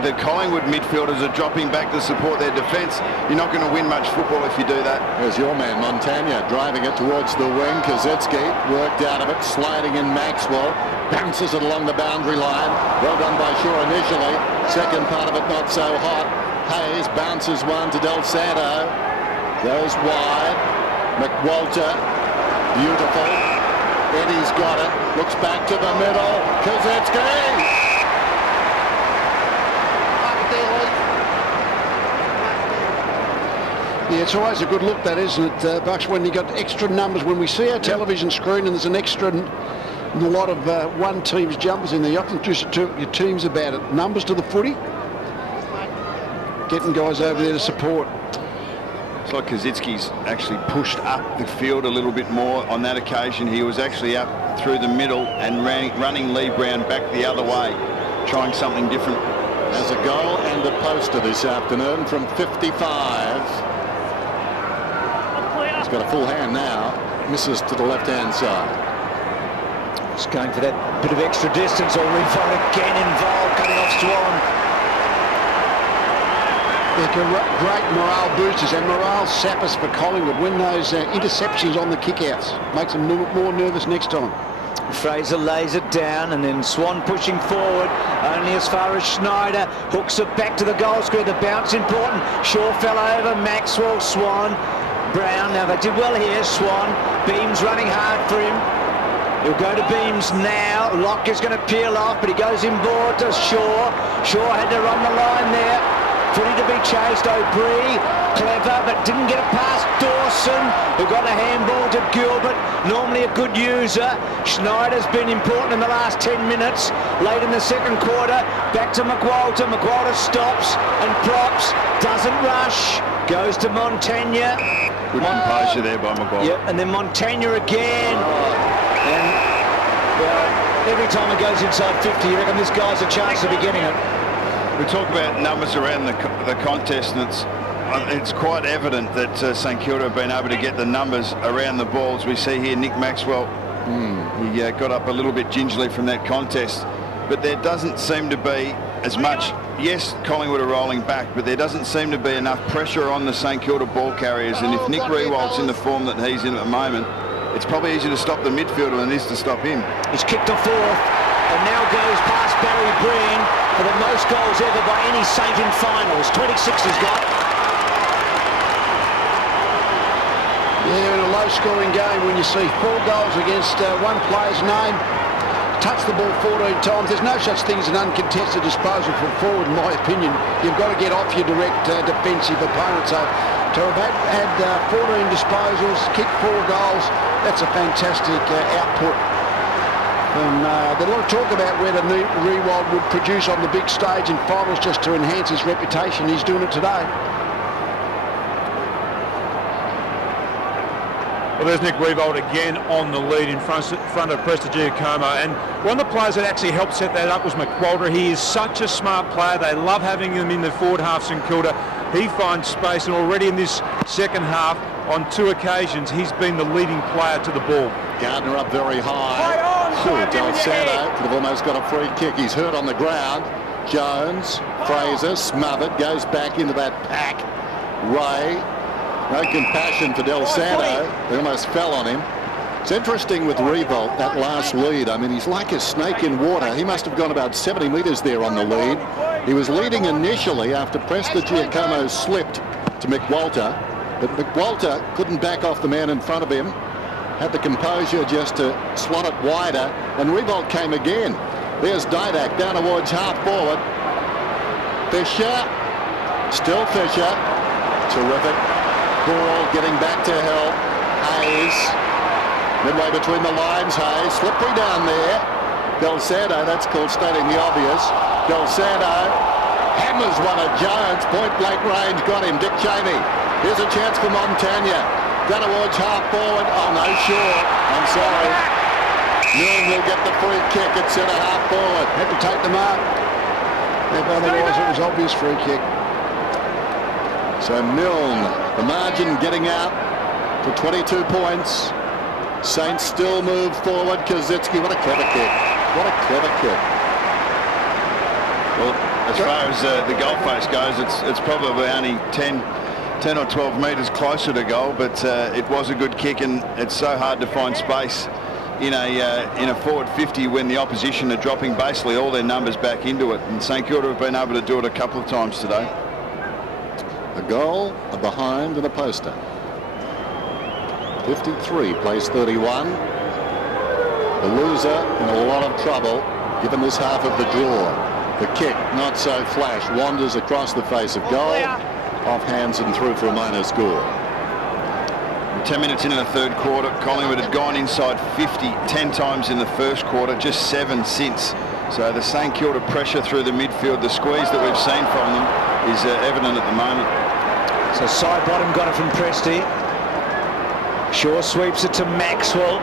The Collingwood midfielders are dropping back to support their defence. You're not going to win much football if you do that. There's your man, Montagna, driving it towards the wing. Kazitsky worked out of it, sliding in Maxwell. Bounces it along the boundary line. Well done by Shaw initially. Second part of it not so hot. Hayes bounces one to Del Santo. Goes wide. McWalter, beautiful. Eddie's got it. Looks back to the middle. Kazitsky. Yeah, it's always a good look, that, isn't it, Bucks, when you got extra numbers. When we see our television screen and there's an extra lot of one team's jumpers in there, you often just talk your teams about it. Numbers to the footy. Getting guys over there to support. It's like Kazitsky's actually pushed up the field a little bit more on that occasion. He was actually up through the middle and running Lee Brown back the other way, trying something different. Has a goal and a poster this afternoon from 55. He's got a full hand now. Misses to the left-hand side. Just going for that bit of extra distance. Or Riewoldt again involved, cutting off Swan. They're great morale boosters and morale sappers for Collingwood. When those interceptions on the kickouts makes them more nervous next time. Fraser lays it down, and then Swan pushing forward only as far as Schneider. Hooks it back to the goal square. The bounce important. Shaw fell over. Maxwell, Swan, Brown. Now they did well here. Swan, Beams running hard for him. He'll go to Beams now. Lockyer's going to peel off, but he goes inboard to Shaw. Shaw had to run the line there. Footy to be chased. O'Brien, clever, but didn't get it past Dawson, who got a handball to Gilbert. Normally a good user. Schneider's been important in the last 10 minutes. Late in the second quarter, back to McWalter. McWalter stops and props. Doesn't rush. Goes to Montagna. Good composure there by McWalter. Yep, and then Montagna again. And well, every time it goes inside 50, you reckon this guy's a chance of getting it. We talk about numbers around the contest, and it's quite evident that St Kilda have been able to get the numbers around the balls. We see here Nick Maxwell, he got up a little bit gingerly from that contest, but there doesn't seem to be as much. Yes, Collingwood are rolling back, but there doesn't seem to be enough pressure on the St Kilda ball carriers, and if Nick Riewoldt's in the form that he's in at the moment, it's probably easier to stop the midfielder than it is to stop him. He's kicked a fourth, and and now goes past Barry Breen for the most goals ever by any Saint in finals. 26 he's got. Yeah, in a low-scoring game, when you see 4 goals against one player's name, touch the ball 14 times. There's no such thing as an uncontested disposal for forward, in my opinion. You've got to get off your direct defensive opponent. So to have had 14 disposals, kicked 4 goals, that's a fantastic output. And there's a lot of talk about whether Nick Riewoldt would produce on the big stage in finals just to enhance his reputation. He's doing it today. Well, there's Nick Riewoldt again on the lead in front of Prestigiacomo, and one of the players that actually helped set that up was McWalter. He is such a smart player. They love having him in the forward half, St Kilda. He finds space, and already in this second half, on 2 occasions, he's been the leading player to the ball. Gardner up very high. Del Santo could have almost got a free kick. He's hurt on the ground. Jones, Fraser, smothered, goes back into that pack. Ray, no compassion for Del Santo. They almost fell on him. It's interesting with Riewoldt, that last lead. I mean, he's like a snake in water. He must have gone about 70 metres there on the lead. He was leading initially after Prestigiacomo slipped to McWalter, but McWalter couldn't back off the man in front of him. Had the composure just to slot it wider, and Riewoldt came again. There's Didak down towards half forward. Fisher, still Fisher. Terrific. Ball getting back to help. Hayes, midway between the lines. Hayes, slippery down there. Del Santo, that's called stating the obvious. Del Santo hammers one at Jones. Point blank range, got him. Dick Cheney. Here's a chance for Montagna. Down towards half forward. Oh no, sure. I'm sorry. Milne will get the free kick at centre half forward. Had to take the mark. If otherwise it was obvious free kick. So Milne, the margin getting out to 22 points. Saints still move forward. Kaczynski, what a clever kick. What a clever kick. Well, as far as the goal face goes, it's probably only 10 or 12 metres closer to goal, but it was a good kick, and it's so hard to find space in a forward 50 when the opposition are dropping basically all their numbers back into it, and St Kilda have been able to do it a couple of times today. A goal, a behind, and a poster. 53 plays 31. The loser in a lot of trouble given this half of the draw. The kick not so flash, wanders across the face of goal. Off hands and through for a minor score. 10 minutes into the third quarter, Collingwood had gone inside 50 10 times in the first quarter, just 7 since. So the St Kilda pressure through the midfield, the squeeze that we've seen from them is evident at the moment. So side bottom got it from Presti. Shaw sweeps it to Maxwell.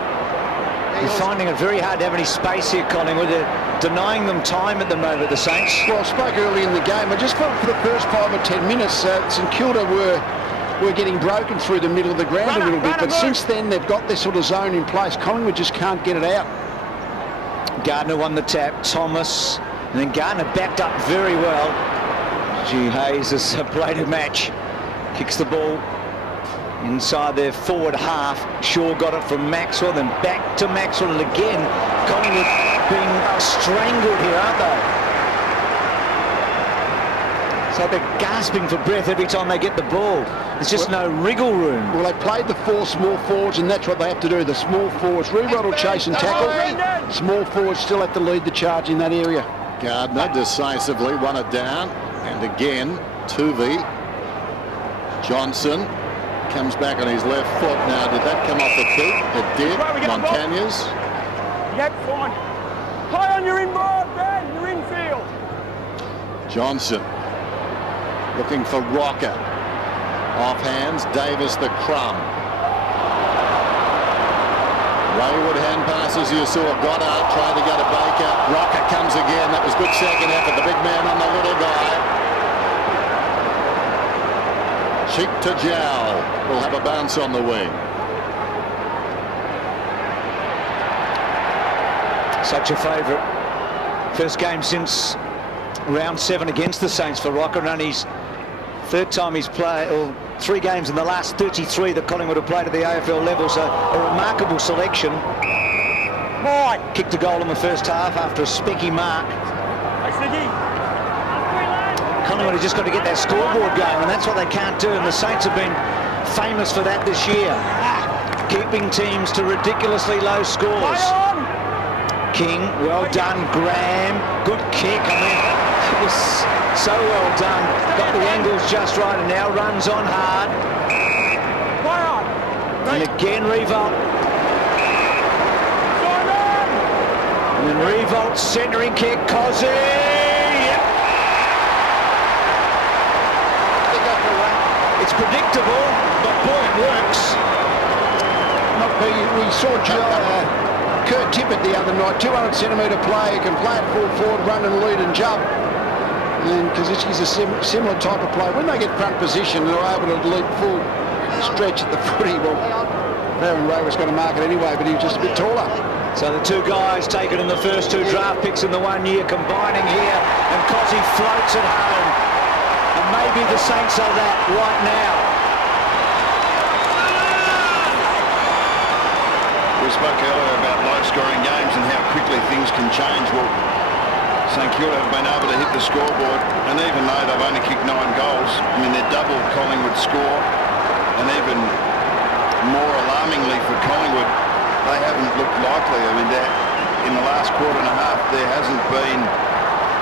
You're finding it very hard to have any space here, Collingwood. They're denying them time at the moment, the Saints. Well, I spoke early in the game. I just felt for the first 5 or 10 minutes, St Kilda were getting broken through the middle of the ground a little bit. But since then, they've got this sort of zone in place. Collingwood just can't get it out. Gardner won the tap. Thomas. And then Gardner backed up very well. G. Hayes has played a match. Kicks the ball inside their forward half. Shaw got it from Maxwell, then back to Maxwell, and again Collingwood being strangled here, aren't they? So they're gasping for breath every time they get the ball. There's just no wriggle room. Well, they played the 4 small forwards, and that's what they have to do. The small forwards. Riewoldt will chase and tackle. Small forwards still have to lead the charge in that area. Gardner decisively won it down, and again Tuvey. Johnson comes back on his left foot. Now, did that come off the boot? It did. Montagna's. Yep, fine. High on your inboard, Ben. Your infield. Johnson looking for Rocker. Off hands, Davis the crumb. Wayward hand passes, you saw Goddard trying to go to Baker. Rocker comes again. That was good second effort. The big man on the little guy. Cheek to jowl. Will have a bounce on the wing. Such a favourite. First game since round 7 against the Saints for Rocker, and only his 3rd time he's played, or 3 games in the last 33 that Collingwood have played at the AFL level. So a remarkable selection. Boy. Kicked a goal in the first half after a specky mark. Hey, Sticky. Collingwood have just got to get that scoreboard going, and that's what they can't do, and the Saints have been famous for that this year. Keeping teams to ridiculously low scores. King, well done. Graham, good kick. I mean, it was so well done. Got the angles just right, and now runs on hard. And again, Riewoldt. And then Riewoldt, centering kick, Cozzy. It's predictable, but boy, it works. We saw Kurt Tippett the other night, 200 centimetre player, can play it full forward, run and lead and jump. And Kazitsky's a similar type of player. When they get front position, they're able to leap full stretch at the footy. Well, Darren Ray was going to mark it anyway, but he was just a bit taller. So the two guys taken in the first two draft picks in the 1 year combining here, and Cozzy floats it home. And maybe the Saints are that right now. We spoke earlier about low-scoring games and how quickly things can change. Well, St Kilda have been able to hit the scoreboard, and even though they've only kicked 9 goals, I mean, they're double Collingwood's score, and even more alarmingly for Collingwood, they haven't looked likely. I mean, in the last quarter and a half, there hasn't been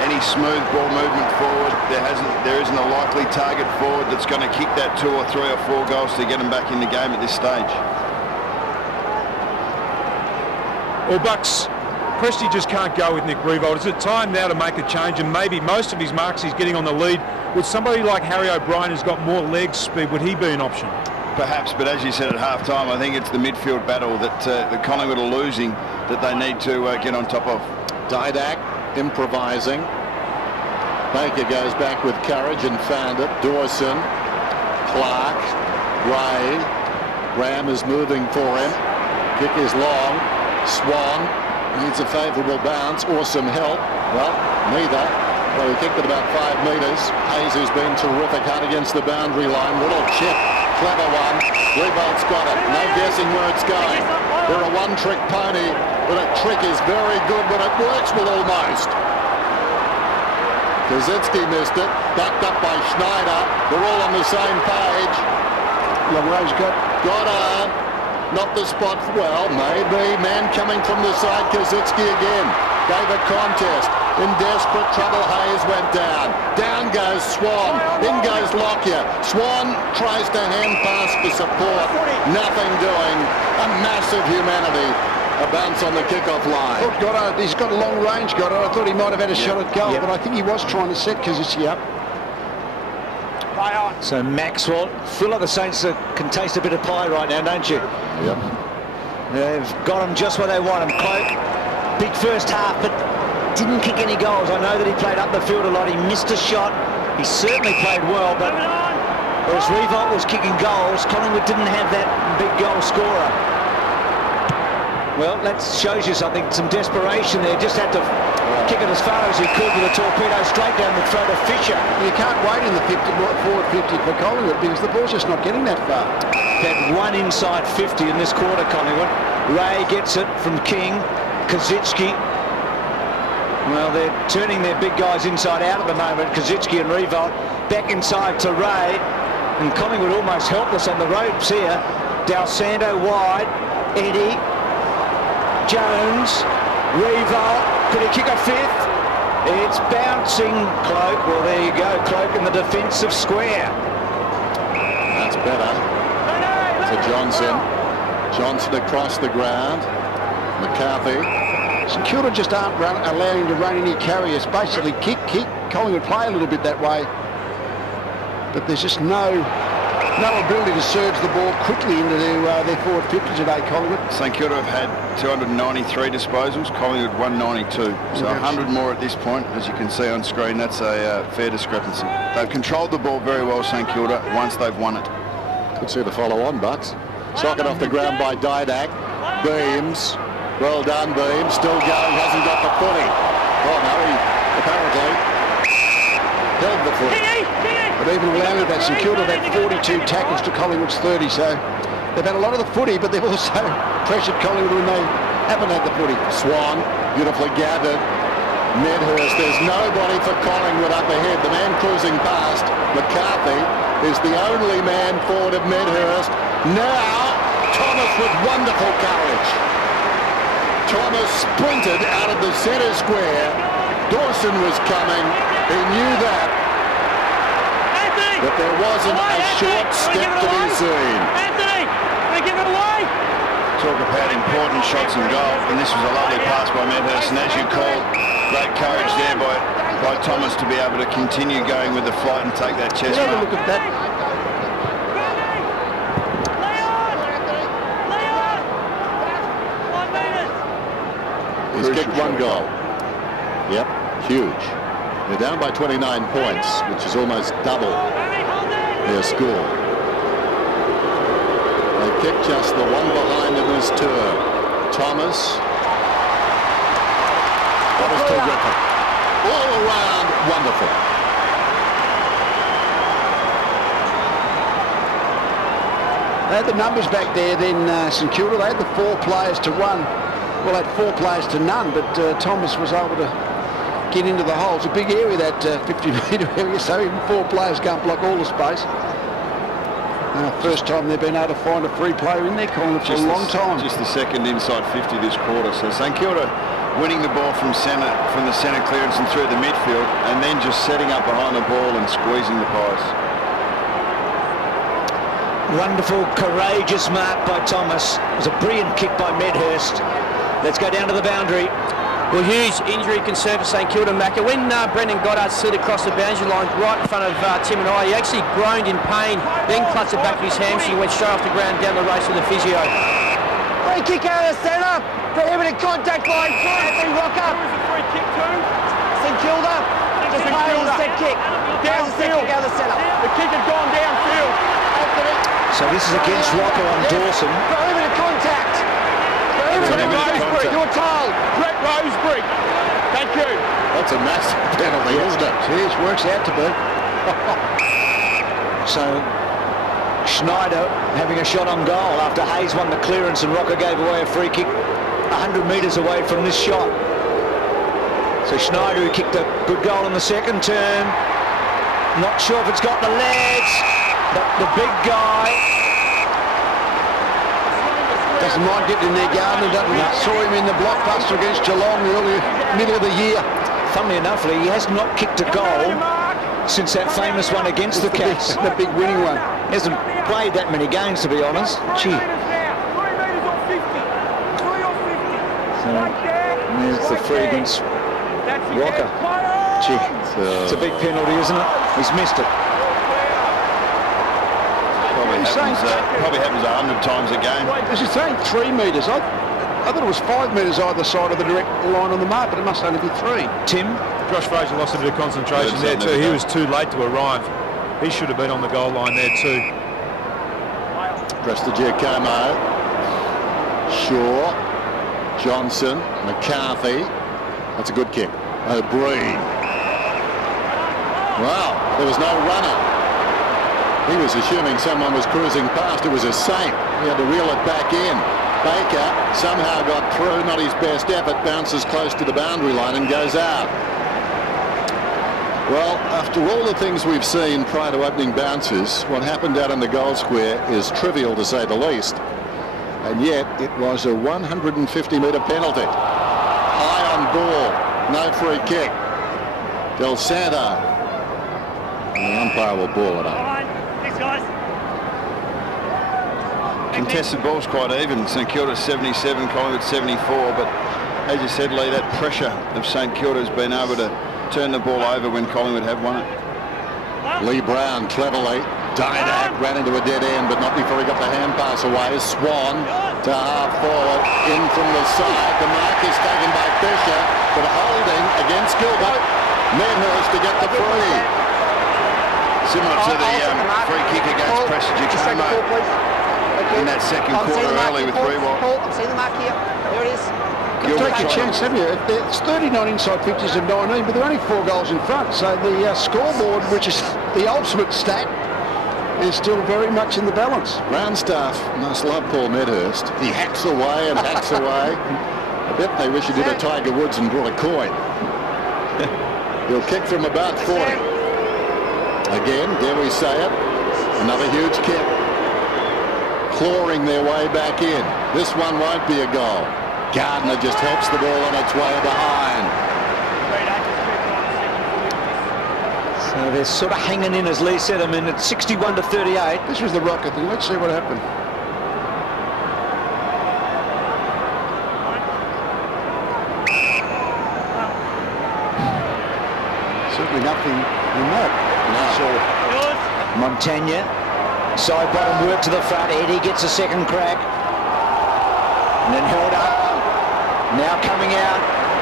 any smooth ball movement forward. There isn't a likely target forward that's going to kick that 2 or 3 or 4 goals to get them back in the game at this stage. Well, Bucks, Presty just can't go with Nick Riewoldt. Is it time now to make a change? And maybe most of his marks he's getting on the lead. Would somebody like Harry O'Brien, who's got more leg speed, would he be an option? Perhaps, but as you said at half-time, I think it's the midfield battle that the Collingwood are losing that they need to get on top of. Didak improvising. Baker goes back with courage and found it. Dawson, Clark, Ray. Graham is moving for him. Kick is long. Swan needs a favourable bounce. Awesome help. Well, neither. Well, he kicked it about 5 metres. Hayes, who's been terrific, hard against the boundary line. Little chip. Clever one. Riewoldt's got it. No guessing where it's going. They're a one-trick pony, but a trick is very good when it works with almost. Kazitsky missed it. Backed up by Schneider. They're all on the same page. Longro's got Goddard. Not the spot. Well, maybe. Man coming from the side. Kazitsky again. Gave a contest. In desperate trouble, Hayes went down. Down goes Swan. In goes Lockyer. Swan tries to hand pass for support. Nothing doing. A massive humanity. A bounce on the kickoff line. Look, Goddard, he's got a long range, Goddard. I thought he might have had a shot at goal, but I think he was trying to set Kazitsky up. So Maxwell, feel like the Saints can taste a bit of pie right now, don't you? Yep. They've got him just where they want him. Cloak, big first half, but didn't kick any goals. I know that he played up the field a lot. He missed a shot. He certainly played well, but whereas Riewoldt was kicking goals, Collingwood didn't have that big goal scorer. Well, that shows you something, some desperation there. Just had to kick it as far as he could with a torpedo straight down the throat of Fisher. You can't wait in the forward 50 for Collingwood because the ball's just not getting that far. Had one inside 50 in this quarter, Collingwood. Ray gets it from King. Kazitsky. Well, they're turning their big guys inside out at the moment. Kazitsky and Riewoldt back inside to Ray. And Collingwood almost helpless on the ropes here. Dalsando wide. Eddie. Jones. Riewoldt. Could he kick a fifth? It's bouncing. Cloak. Well, there you go. Cloak in the defensive square. That's better. To Johnson. Johnson across the ground. McCarthy. St Kilda just aren't allowing to run any carriers. Basically kick. Collingwood play a little bit that way. But there's just no ability to surge the ball quickly into their forward 50 today, Collingwood. St Kilda have had 293 disposals, Collingwood 192. So 100 more at this point, as you can see on screen. That's a fair discrepancy. They've controlled the ball very well, St Kilda, once they've won it. Could see the follow-on, Bucks. Socket off the ground by Didak. Beams. Well done, Beams. Still going. Hasn't got the footy. Oh, no, he apparently held the footy. But even allowing that, St Kilda have had 42 tackles to Collingwood's 30, so they've had a lot of the footy, but they've also pressured Collingwood when Haven't had the footy. Swan, beautifully gathered. Medhurst, there's nobody for Collingwood up ahead. The man cruising past, McCarthy, is the only man forward of Medhurst. Now, Thomas with wonderful courage. Thomas sprinted out of the centre square. Dawson was coming. He knew that. Anthony! But there wasn't a short step to be seen. Anthony! They give it away! Talk about important shots and goal, and this was a lovely pass by Medhurst, and as you call, great courage there by Thomas to be able to continue going with the flight and take that chest Have a mark. look at that. He's kicked one goal. Yep, huge. They're down by 29 points, which is almost double their score. They kicked just the one behind in this turn. Thomas. That was terrific. All around, wonderful. They had the numbers back there then, St Kilda. They had the 4 players to 1. Well, they had 4 players to none, but Thomas was able to get into the hole. It's a big area, that 50-metre area, so even 4 players can't block all the space. First time they've been able to find a free player in their corner for a long time. Just the second inside 50 this quarter. So St Kilda winning the ball from the centre clearance and through the midfield, and then just setting up behind the ball and squeezing the pies. Wonderful, courageous mark by Thomas. It was a brilliant kick by Medhurst. Let's go down to the boundary. Well, huge injury concern for St Kilda, Macca. When Brendan Goddard slid across the boundary line right in front of Tim and I, he actually groaned in pain, then clutched it back with his hamstring, went straight off the ground down the race with the physio. Free kick out of the centre. Prohibited contact by Anthony Rocker. Free kick too. St Kilda. Just play as a set kick. Down the set kick out of the centre. The kick had gone downfield. So this is against Rocker on Dawson. Prohibited contact. Prohibited contact. You're told. Brett Rosebury. Thank you. That's a massive penalty, isn't it? Cheers, works out to be. So Schneider having a shot on goal after Hayes won the clearance and Rocker gave away a free kick 100 metres away from this shot. So Schneider, who kicked a good goal in the second term, not sure if it's got the legs, but the big guy Doesn't mind getting in their garden. Saw him in the blockbuster against Geelong the middle of the year. Funnily enough, Lee, he has not kicked a goal since that famous one against the Cats. The big winning one. He hasn't played that many games, to be honest. Gee. 3 metres or 50. 3 or 50. So, there's the free against Rocker. Gee, it's a big penalty, isn't it? He's missed it. Probably happens 100 times a game. This is saying 3 metres. I thought it was 5 metres either side of the direct line on the mark, but it must only be 3. Tim? Josh Fraser lost a bit of concentration there too. He was too late to arrive. He should have been on the goal line there too. Prestigiacomo, Shaw, Johnson, McCarthy. That's a good kick. O'Brien. Wow, there was no runner. He was assuming someone was cruising past. It was a Saint. He had to reel it back in. Baker somehow got through, not his best effort, bounces close to the boundary line and goes out. Well, after all the things we've seen prior to opening bounces, what happened out in the goal square is trivial to say the least. And yet it was a 150-metre penalty. High on ball, no free kick. Del Santo. And the umpire will ball it up. Thanks, guys. Contested ball's quite even. St Kilda 77, Collingwood 74. But as you said, Lee, that pressure of St Kilda has been able to turn the ball over when Collingwood have won it. Lee Brown cleverly. Didak ran into a dead end, but not before he got the hand pass away. Swan to half forward, in from the side. The mark is taken by Fisher, but holding against Gilbert. Medhurst to get the free. Similar to the free kick against Prestigiacomo in that second quarter early with Riewoldt. I'm seeing the mark here. There it is. Take a chance, haven't you? It's 39 inside 50s and 19, but there are only 4 goals in front. So the scoreboard, which is the ultimate stat, is still very much in the balance. Ground staff must love Paul Medhurst. He hacks away and hacks away. I bet they wish he did a Tiger Woods and brought a coin. He'll kick from about 40. Again, dare we say it, another huge kick. Clawing their way back in. This one won't be a goal. Gardner just helps the ball on its way behind. So they're sort of hanging in, as Lee said. I mean, it's 61-38. This was the Rocker thing. Let's see what happened. Certainly nothing in that. No. Montagna, side bottom work to the front. Eddie gets a second crack. And then held up. Now coming out.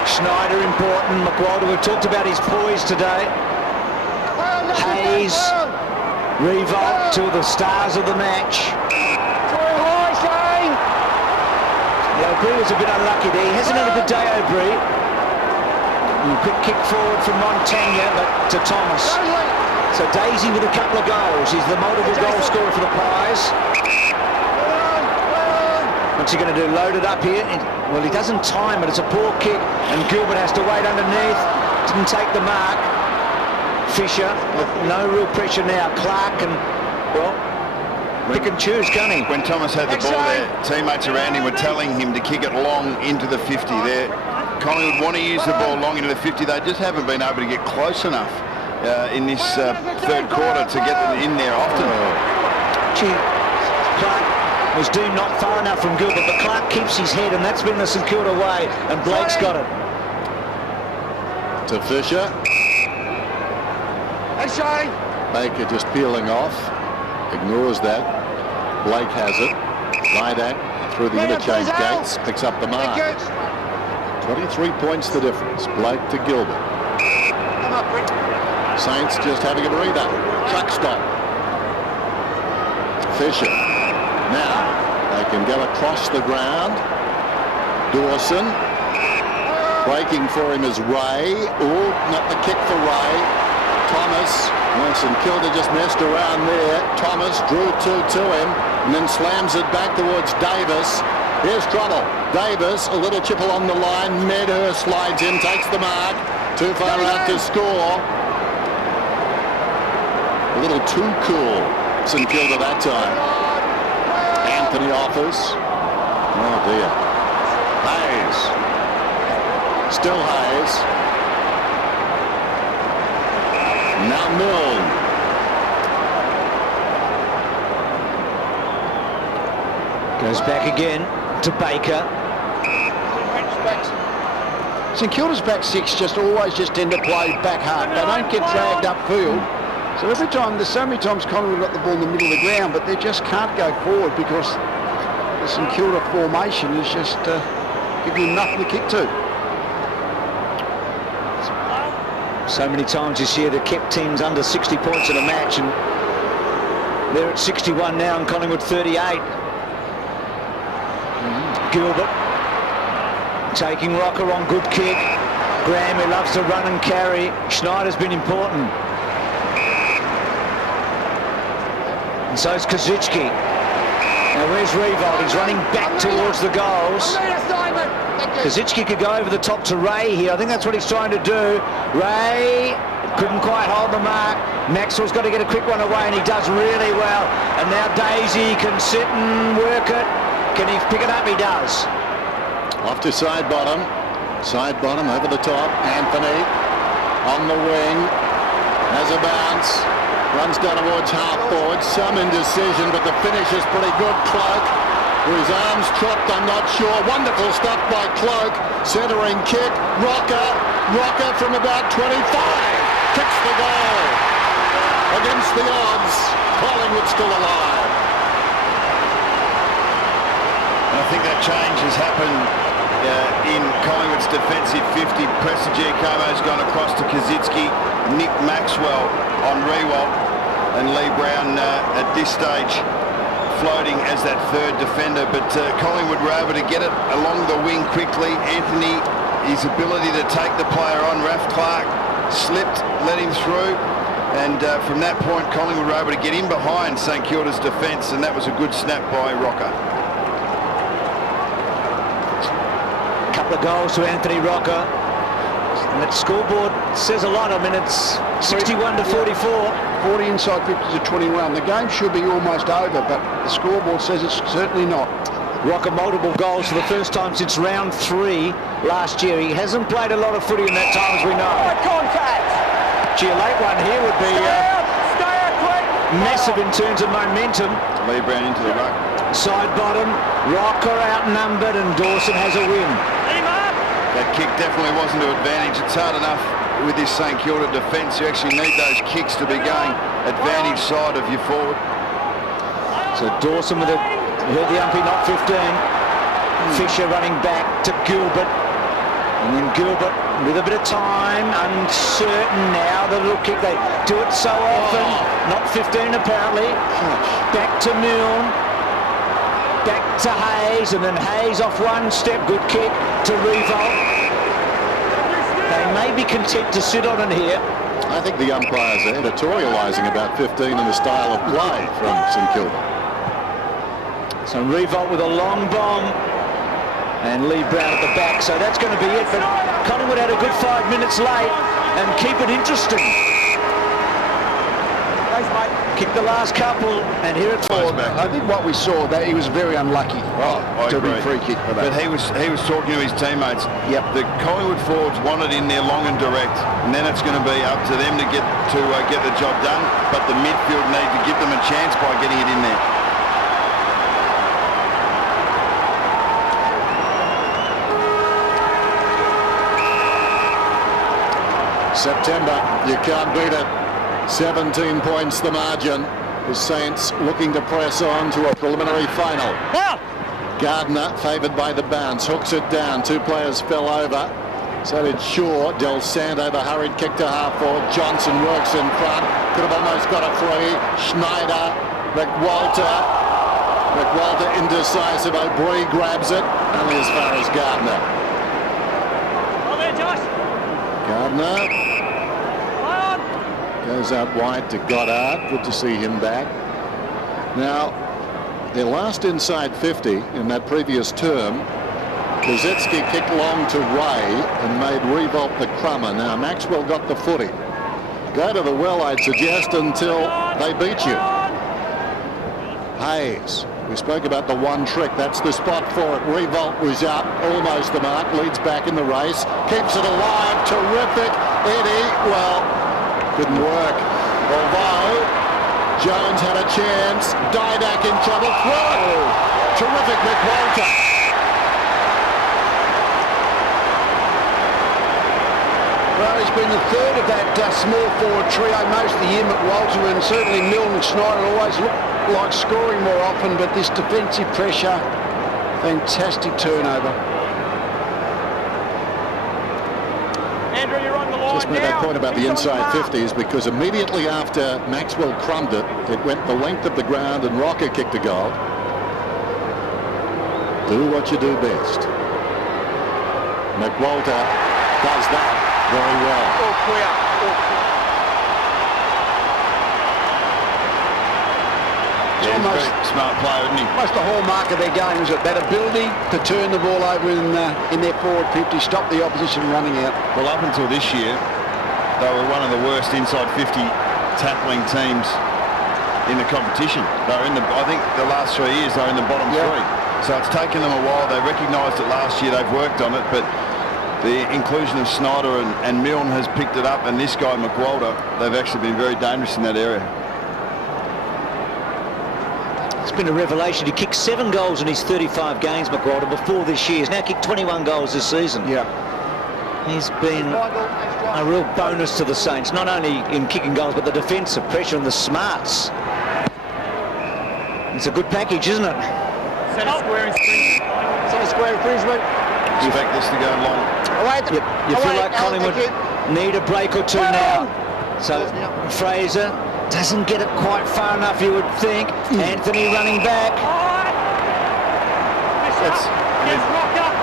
Schneider important. McWalter, we've talked about his poise today. Hayes, Riewoldt, two of the stars of the match. Yeah, O'Brien was a bit unlucky there. He hasn't had a good day, O'Brien. Quick kick forward from Montagna, but to Thomas. So Daisy with a couple of goals. He's the multiple goal scorer for the Pies. What's he going to do? Load it up here? Well, he doesn't time it. It's a poor kick, and Gilbert has to wait underneath. Didn't take the mark. Fisher, no real pressure now. Clark and, well, pick and choose, can't he? When Thomas had the ball there, teammates around him were telling him to kick it long into the 50 there. Collingwood want to use the ball long into the 50. They just haven't been able to get close enough in this third quarter to get them in there often. Gee, Clark was deemed not far enough from Gilbert, but Clark keeps his head, and that's been the St Kilda way, and Blake's got it. To Fisher. Baker just peeling off. Ignores that. Blake has it. Didak through the interchange gates. Picks up the mark. 23 points the difference. Blake to Gilbert. Saints just having a breather. Truck stop. Fisher. Now they can go across the ground. Dawson. Breaking for him is Ray. Oh, not the kick for Ray. Thomas. St Kilda just messed around there. Thomas drew to him and then slams it back towards Davis. Here's trouble. Davis, a little chip along the line. Medhurst slides in, takes the mark. Too far out to score. A little too cool, St Kilda that time. Anthony offers. Oh dear. Hayes. Still Hayes. Now Milne. Goes back again to Baker. St Kilda's back six just always tend to play back hard. They don't get dragged upfield. So every time, there's so many times Collingwood got the ball in the middle of the ground, but they just can't go forward because the St Kilda formation is just giving them nothing to kick to. So many times this year they've kept teams under 60 points in a match, and they're at 61 now and Collingwood 38. Gilbert taking Rocker on, good kick. Graham, who loves to run and carry. Schneider's been important. And so is Kazuchki. Now where's Riewoldt? He's running back towards the goals. Kazuchki could go over the top to Ray here. I think that's what he's trying to do. Ray couldn't quite hold the mark. Maxwell's got to get a quick one away, and he does really well. And now Daisy can sit and work it. Can he pick it up? He does. Off to side bottom. Side bottom over the top. Anthony on the wing. Has a bounce. Runs down towards half forward. Some indecision, but the finish is pretty good. Cloak. His arms chopped, I'm not sure. Wonderful stuff by Cloak. Centering kick. Rocker from about 25. Kicks the goal. Against the odds. Collingwood still alive. I think that change has happened in Collingwood's defensive 50. Prestigiacomo's gone across to Kaczynski. Nick Maxwell on Riewoldt, and Lee Brown at this stage floating as that third defender, but Collingwood were able to get it along the wing quickly. Anthony, his ability to take the player on, Raf Clark slipped, let him through, and from that point Collingwood were able to get in behind St Kilda's defence, and that was a good snap by Rocker. couple of goals to Anthony Rocker. And that scoreboard says a lot. I mean, it's 61 to 44. 40 inside 50 to 21. The game should be almost over, but the scoreboard says it's certainly not. Rocker multiple goals for the first time since round 3 last year. He hasn't played a lot of footy in that time, as we know. Contact! Gee, a late one here would be Stay out quick! massive in terms of momentum. Lee Brown into the ruck. Side bottom, Rocker outnumbered, and Dawson has a win. That kick definitely wasn't to advantage. It's hard enough with this St Kilda defence. You actually need those kicks to be going advantage side of your forward. So Dawson with a, heard the umpy, not 15. Fisher running back to Gilbert. And then Gilbert with a bit of time, uncertain now, the little kick. They do it so often. Not 15 apparently. Back to Milne. Back to Hayes, and then Hayes off one step. Good kick to Riewoldt. They may be content to sit on it here. I think the umpires are editorialising about 15 and the style of play from St Kilda. So Riewoldt with a long bomb, and Lee Brown at the back. So that's going to be it. But Collingwood had a good 5 minutes late and keep it interesting. Thanks, mate. Kick the last couple, and here it's forward. I think what we saw, that he was very unlucky to be free kick for that. But he was talking to his teammates. Yep. The Collingwood forwards want it in there long and direct, and then it's going to be up to them to get the job done. But the midfield need to give them a chance by getting it in there. September, you can't beat it. 17 points the margin. The Saints looking to press on to a preliminary final. Gardner favoured by the bounce, hooks it down. 2 players fell over. So did Shaw. Del Santo, the hurried kick to half forward. Johnson works in front. Could have almost got a free. Schneider, McWalter. McWalter indecisive. O'Brien grabs it. Only as far as Gardner. Oh, there, Josh. Gardner goes out wide to Goddard. Good to see him back. Now, their last inside 50 in that previous term, Kosetsky kicked long to Ray and made Riewoldt the crummer. Now, Maxwell got the footy. Go to the well, I'd suggest, until they beat you. Hayes. We spoke about the one trick. That's the spot for it. Riewoldt was up, almost the mark, leads back in the race, keeps it alive. Terrific. Eddie, well, didn't work. Although Jones had a chance. Didak in trouble. Throw. Terrific McWalter. Well, he's been the third of that small forward trio most of the year, McWalter, and certainly Milne and Schneider always look like scoring more often, but this defensive pressure, fantastic turnover. Andrew, you're on the line. Just made that point about the inside 50s because immediately after Maxwell crumbed it, it went the length of the ground and Rocker kicked a goal. Do what you do best. McWalter does that very well. All clear. All clear. Yeah, he's a very smart player, isn't he? Almost the hallmark of their game is that ability to turn the ball over in their forward 50, stop the opposition running out. Well, up until this year, they were one of the worst inside 50 tackling teams in the competition. They were I think the last 3 years they were in the bottom 3. So it's taken them a while. They recognised it last year. They've worked on it, but the inclusion of Schneider and Milne has picked it up, and this guy McWalter, they've actually been very dangerous in that area. It's been a revelation. He kicked 7 goals in his 35 games, McWalter, before this year. He's now kicked 21 goals this season. Yeah. He's been a real bonus to the Saints, not only in kicking goals, but the defensive pressure and the smarts. It's a good package, isn't it? Centre square infringement. Centre square infringement. Expect this to go long. All right. You feel like Collingwood need a break or two now. So Fraser doesn't get it quite far enough, you would think. Anthony running back.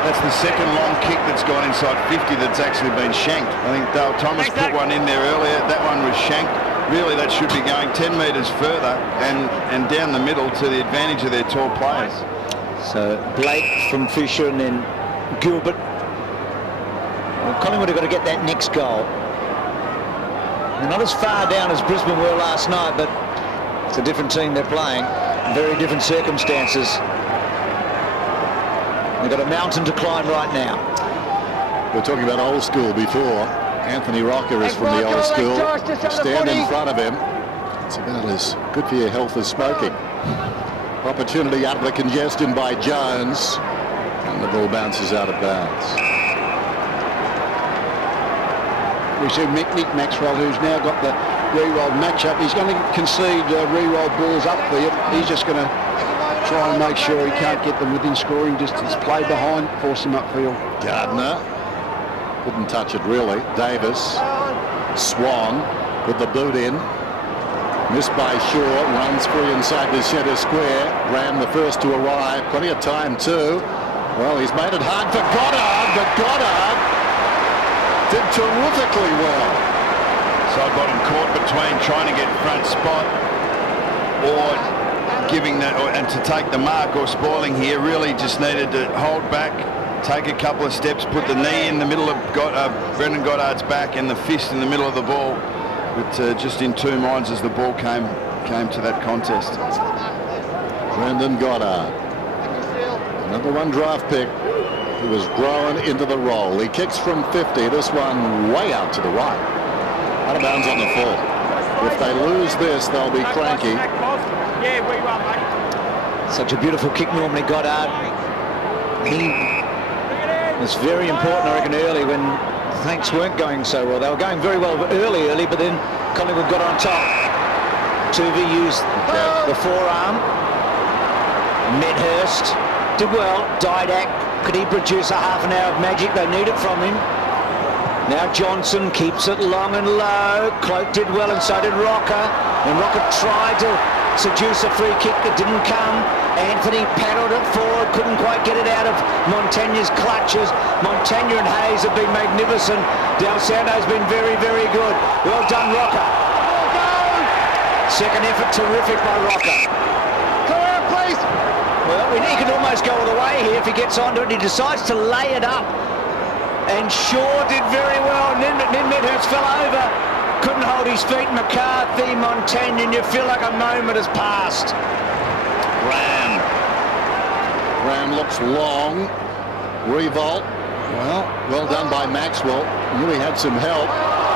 That's the second long kick that's gone inside 50 that's actually been shanked. I think Dale Thomas put one in there earlier. That one was shanked. Really, that should be going 10 metres further and down the middle to the advantage of their tall players. So Blake from Fisher and then Gilbert Well, Collingwood have got to get that next goal. They're not as far down as Brisbane were last night, but it's a different team they're playing. Very different circumstances. They've got a mountain to climb right now. We're talking about old school before. Anthony Rocker is from the old school. Stand in front of him. It's about as good for your health as smoking. Opportunity out of the congestion by Jones. And the ball bounces out of bounds. We see Nick Maxwell, who's now got the Riewoldt matchup. He's going to concede Riewoldt balls upfield. He's just going to try and make sure he can't get them within scoring distance. Play behind, force him upfield. Gardner couldn't touch it really. Davis, Swan with the boot in. Missed by Shaw, runs free inside the centre square. Graham the first to arrive. Plenty of time too. Well, he's made it hard for Goddard, but Goddard did terrifically well. Side bottom caught between trying to get front spot or giving that, and to take the mark or spoiling here. Really just needed to hold back, take a couple of steps, put the knee in the middle of Brendan Goddard's back and the fist in the middle of the ball. But just in two minds as the ball came to that contest. Brendan Goddard, number one draft pick. He was grown into the role. He kicks from 50. This one way out to the right. Out of bounds on the full. If they lose this, they'll be cranky. Such a beautiful kick normally, Goddard. He was very important, I reckon, early when things weren't going so well. They were going very well early, but then Collingwood got on top. Tuvey used the forearm. Medhurst did well. Didak, could he produce a half an hour of magic? They need it from him. Now Johnson keeps it long and low. Cloak did well and so did Rocker. And Rocker tried to seduce a free kick that didn't come. Anthony paddled it forward, couldn't quite get it out of Montagne's clutches. Montagna and Hayes have been magnificent. Del Santo's been very, very good. Well done, Rocker. Second effort, terrific by Rocker. Come on, please. Well, he could almost go all the way here if he gets onto it. He decides to lay it up. And Shaw did very well. And then Medhurst fell over. Couldn't hold his feet. McCarthy, Montagna, and you feel like a moment has passed. Graham looks long. Riewoldt, well done by Maxwell. Knew he had some help.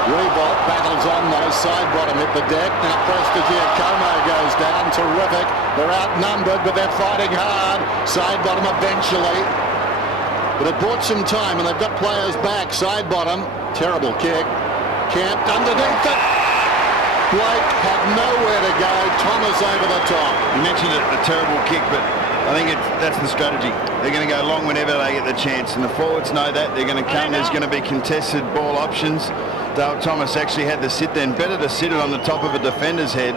Riewoldt battles on though. Side bottom hit the deck. Now Prestigiacomo goes down. Terrific. They're outnumbered, but they're fighting hard. Side bottom eventually. But it bought some time, and they've got players back. Side bottom. Terrible kick. Camped underneath it. Blake had nowhere to go. Thomas over the top. You mentioned a terrible kick, but I think that's the strategy. They're going to go long whenever they get the chance, and the forwards know that. They're going to come. There's going to be contested ball options. Dale Thomas actually had to sit there, and better to sit it on the top of a defender's head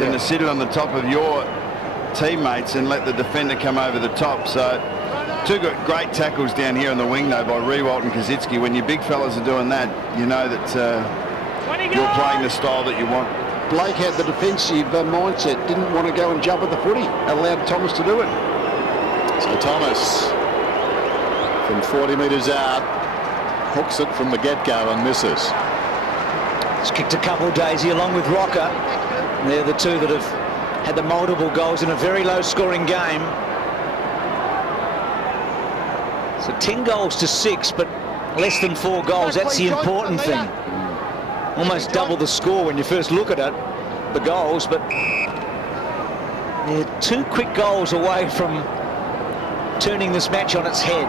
than to sit it on the top of your teammates and let the defender come over the top. So two great tackles down here on the wing, though, by Riewoldt and Kosicki. When your big fellas are doing that, you know that you're playing the style that you want. Blake had the defensive mindset, didn't want to go and jump at the footy, allowed Thomas to do it. So Thomas, from 40 metres out, hooks it from the get-go and misses. He's kicked a couple, Daisy, along with Rocker. They're the two that have had the multiple goals in a very low-scoring game. So 10 goals to 6, but less than 4 goals. That's the important thing. Almost double the score when you first look at it, the goals, but they're 2 quick goals away from turning this match on its head.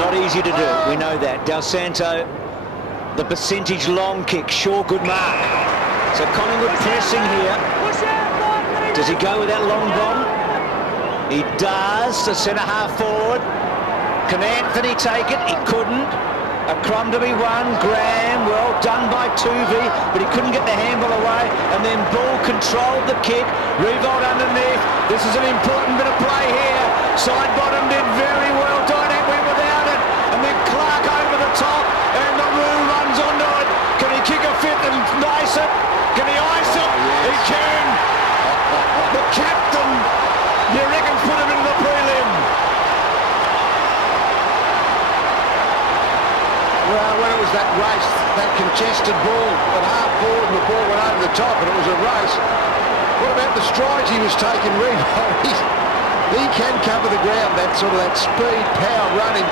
Not easy to do, we know that. Del Santo, the percentage long kick, sure, good mark. So Collingwood pressing here. Does he go with that long bomb? He does, the centre half forward. Can Anthony take it? He couldn't. A crumb to be won. Graham, well done by Tuvey, but he couldn't get the handball away. And then Bull controlled the kick. Riewoldt underneath. This is an important bit of play here. Side bottom did very well. Didak went without it. And then Clark over the top. And the Roo runs onto it. Can he kick a fifth and nice it? Can he ice it? Yes. He can. The captain, you reckon, put him in the prelim. that race, that contested ball at half forward, and the ball went over the top, and it was a race. What about the strides he was taking, Riewoldt? He can cover the ground, that sort of that speed, power running.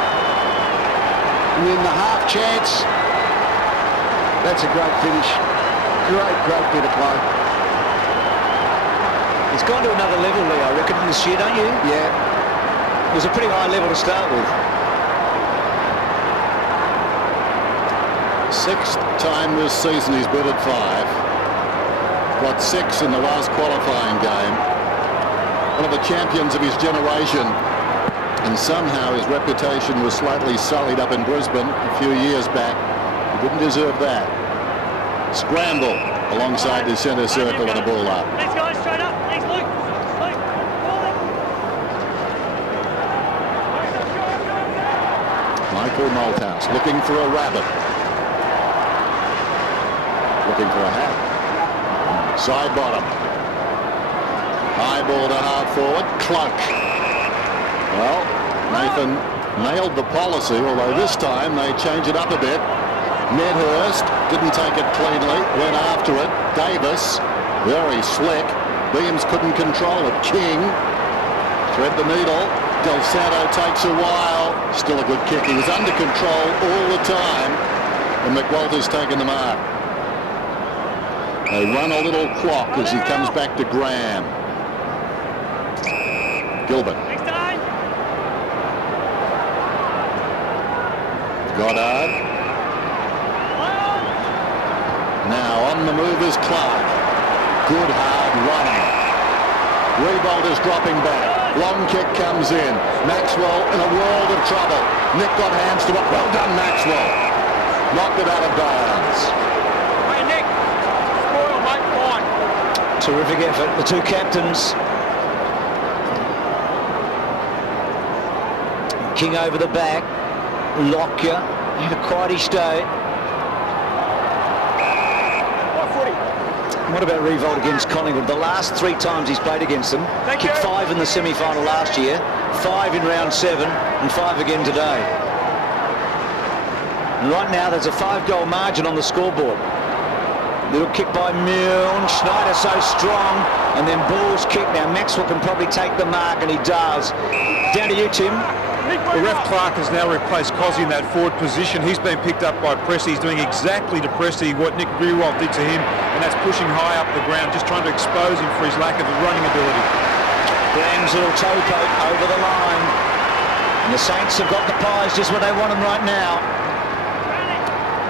And then the half chance. That's a great finish. Great bit of play. He's gone to another level, Lee, I reckon, this year, don't you? Yeah. It was a pretty high level to start with. Sixth time this season he's batted 5. Got 6 in the last qualifying game. One of the champions of his generation, and somehow his reputation was slightly sullied up in Brisbane a few years back. He didn't deserve that. Scramble alongside the centre circle and a ball up. Thanks, guys. Straight up. Thanks, Luke. Michael Malthouse looking for a rabbit. Looking for a hat. Side bottom. High ball to half forward. Cloak. Well, Nathan nailed the policy, although this time they change it up a bit. Medhurst didn't take it cleanly, went after it. Davis, very slick. Beams couldn't control it. King, thread the needle. Del Santo takes a while. Still a good kick. He was under control all the time. And McWalter's taken the mark. They run a little clock as he comes back to Graham. Gilbert. Goddard. Now on the move is Clark. Good hard running. Riewoldt is dropping back. Long kick comes in. Maxwell in a world of trouble. Nick got hands to it. Well done, Maxwell. Knocked it out of bounds. Hey, Nick. Spoil, mate. Fine. Terrific effort. The two captains. King over the back. Lockyer had a quietish day. What about Riewoldt against Collingwood? The last 3 times he's played against them, kicked 5 in the semi-final last year, 5 in round 7, and 5 again today. And right now there's a 5-goal margin on the scoreboard. Little kick by Milne. Schneider so strong, and then Ball's kick. Now Maxwell can probably take the mark, and he does. Down to you, Tim. Well, Ref Clark has now replaced Cozzy in that forward position. He's been picked up by Presti. He's doing exactly to Presti what Nick Riewoldt did to him, and that's pushing high up the ground, just trying to expose him for his lack of running ability. Graham's little toe poke over the line. And the Saints have got the Pies just where they want them right now.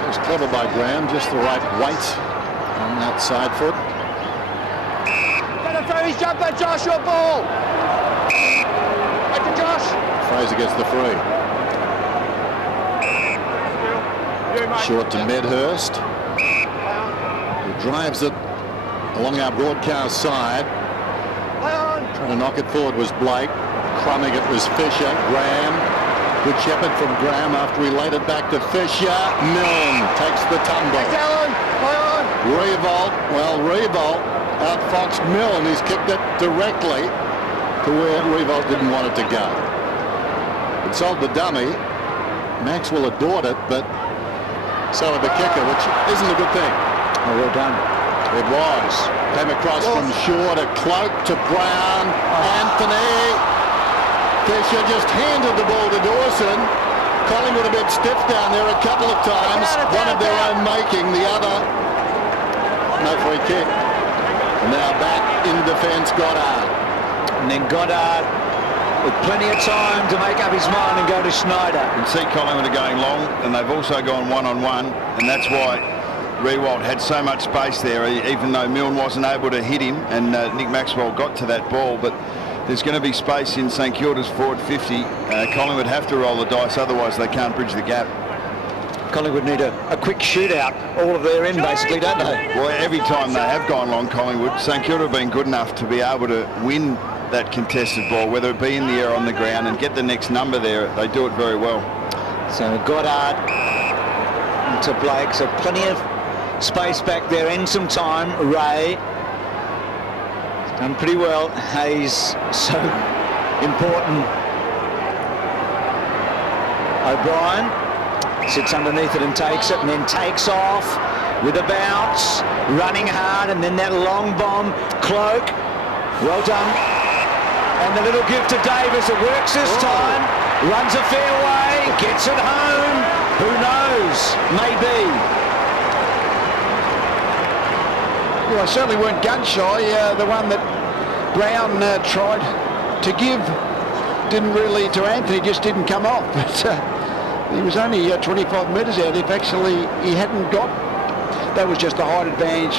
It was clever by Graham, just the right weight on that side foot. Better throw his jumper, Josh, your ball. Back to Josh. Fraser gets the free. Short to Medhurst. He drives it along our broadcast side. Trying to knock it forward was Blake. Crumbing it was Fisher. Graham. Good shepherd from Graham after he laid it back to Fisher. Milne takes the tumble. Riewoldt. Well, Riewoldt outfoxed Milne. He's kicked it directly to where Riewoldt didn't want it to go. It sold the dummy. Maxwell adored it, but so did the kicker, which isn't a good thing. Oh, well done. It was. Came across from Shaw to Cloak to Brown. Anthony. Fisher just handed the ball to Dawson. Collingwood a bit stiff down there a couple of times. One of their own making, the other. No free kick. Now back in defence, Goddard. And then Goddard with plenty of time to make up his mind and go to Schneider. You can see Collingwood are going long, and they've also gone one-on-one, and that's why Riewoldt had so much space there, even though Milne wasn't able to hit him, and Nick Maxwell got to that ball. But there's going to be space in St Kilda's forward 50. Collingwood have to roll the dice, otherwise they can't bridge the gap. Collingwood need a quick shootout, all of their end basically, don't they? Well, every time they have gone long, Collingwood, St Kilda have been good enough to be able to win that contested ball, whether it be in the air or on the ground, and get the next number there. They do it very well. So Goddard to Blake, so plenty of space back there and some time. Ray done pretty well. Hayes so important. O'Brien Sits underneath it and takes it, and then takes off with a bounce, running hard, and then that long bomb. Cloak, well done. And the little gift to Davis, it works this time. Runs a fair way, gets it home. Who knows? Maybe. Well, they certainly weren't gun shy. The one that Brown tried to give didn't really, to Anthony, just didn't come off. But he was only 25 metres out. If actually he hadn't got, that was just a height advantage.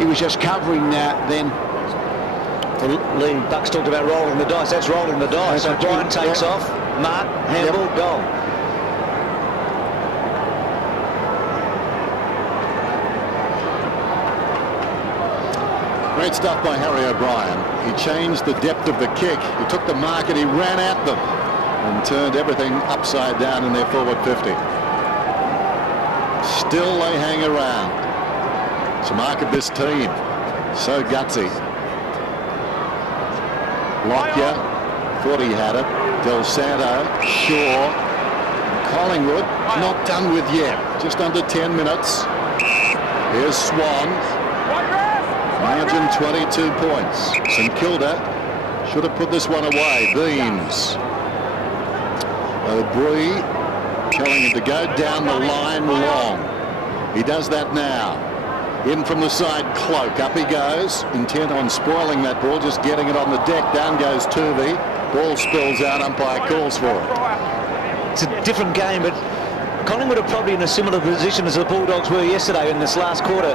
He was just covering then. Lee Bucks talked about rolling the dice. That's rolling the dice. So Brian takes off. Mark, handball, goal. Great stuff by Harry O'Brien. He changed the depth of the kick. He took the mark and he ran at them and turned everything upside down in their forward 50. Still they hang around. It's a mark of this team. So gutsy. Lockyer thought he had it. Del Santo, Shaw, Collingwood not done with yet. Just under 10 minutes. Here's Swan. Margin 22 points. St Kilda should have put this one away. Beams. O'Brien telling him to go down the line long. He does that now. In from the side, Cloak. Up he goes, intent on spoiling that ball, just getting it on the deck. Down goes Tuvey. Ball spills out, umpire calls for it. It's a different game, but Collingwood are probably in a similar position as the Bulldogs were yesterday in this last quarter.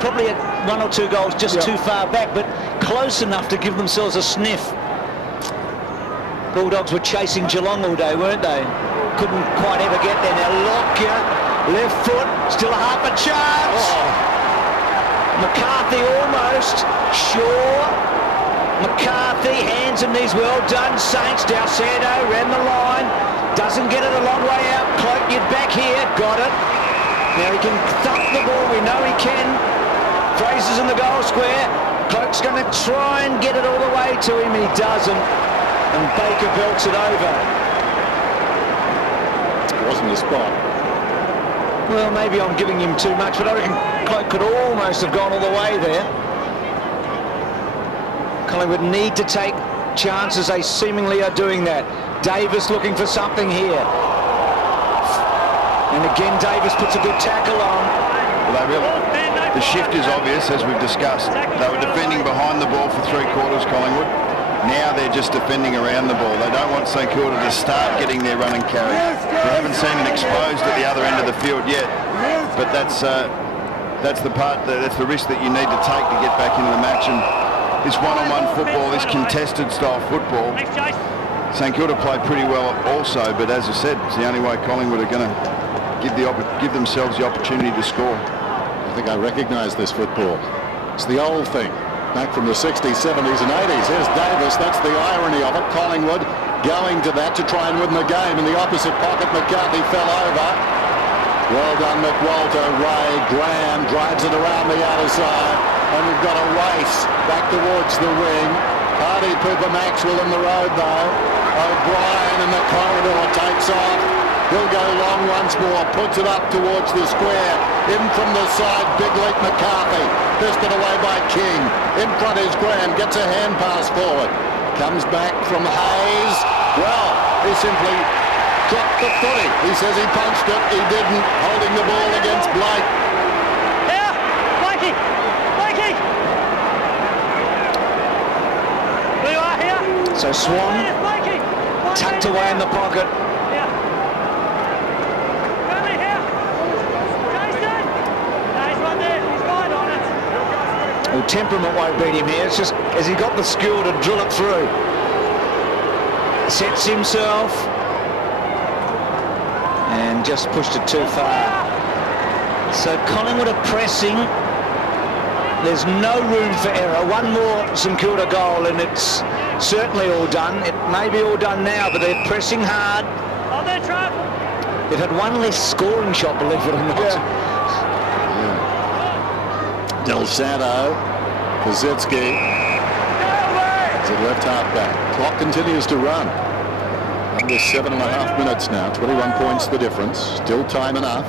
Probably at 1 or 2 goals just too far back, but close enough to give themselves a sniff. Bulldogs were chasing Geelong all day, weren't they? Couldn't quite ever get there. Now Lockyer, left foot, still a half a chance. McCarthy almost. Shaw. McCarthy, hands and knees, well done. Saints, Del Santo ran the line. Doesn't get it a long way out. Cloak, get back here. Got it. Now he can thump the ball. We know he can. Fraser's in the goal square. Cloak's going to try and get it all the way to him. He doesn't. And Baker belts it over. It wasn't a spot. Well, maybe I'm giving him too much, but I reckon Cloak could almost have gone all the way there. Collingwood need to take chances. They seemingly are doing that. Davis looking for something here. And again, Davis puts a good tackle on. Well, the shift is obvious, as we've discussed. They were defending behind the ball for 3 quarters, Collingwood. Now they're just defending around the ball. They don't want St Kilda to start getting their run and carry. We haven't seen it exposed at the other end of the field yet, but that's the part, that's the risk that you need to take to get back into the match. And this one-on-one football, this contested style football, St Kilda play pretty well also, but as I said, it's the only way Collingwood are going to give themselves the opportunity to score. I think I recognise this football. It's the old thing, back from the 60s, 70s and 80s. Here's Davis, that's the irony of it. Collingwood going to that to try and win the game. In the opposite pocket, McCarthy fell over. Well done, McWalter. Ray Graham drives it around the outer side, and we've got a race back towards the wing. Hardy Pooper Maxwell in the road though. O'Brien in the corridor takes off. He'll go long once more, puts it up towards the square. In from the side, big leap McCarthy. Fisted away by King. In front is Graham, gets a hand pass forward. Comes back from Hayes. Well, he simply dropped the footy. He says he punched it, he didn't. Holding the ball against Blake. Here, Blakey! Blakey! There you are, here. So Swan Blakey! tucked away in the pocket. Well, temperament won't beat him here. It's just as he got the skill to drill it through. Sets himself and just pushed it too far. So Collingwood are pressing. There's no room for error. One more St Kilda goal and it's certainly all done. It may be all done now, but they're pressing hard. On their trap. They've had one less scoring shot, believe it or not. Del Santo, Kosetsky, as a left half back. Clock continues to run. Under 7.5 minutes now. 21 points the difference. Still time enough.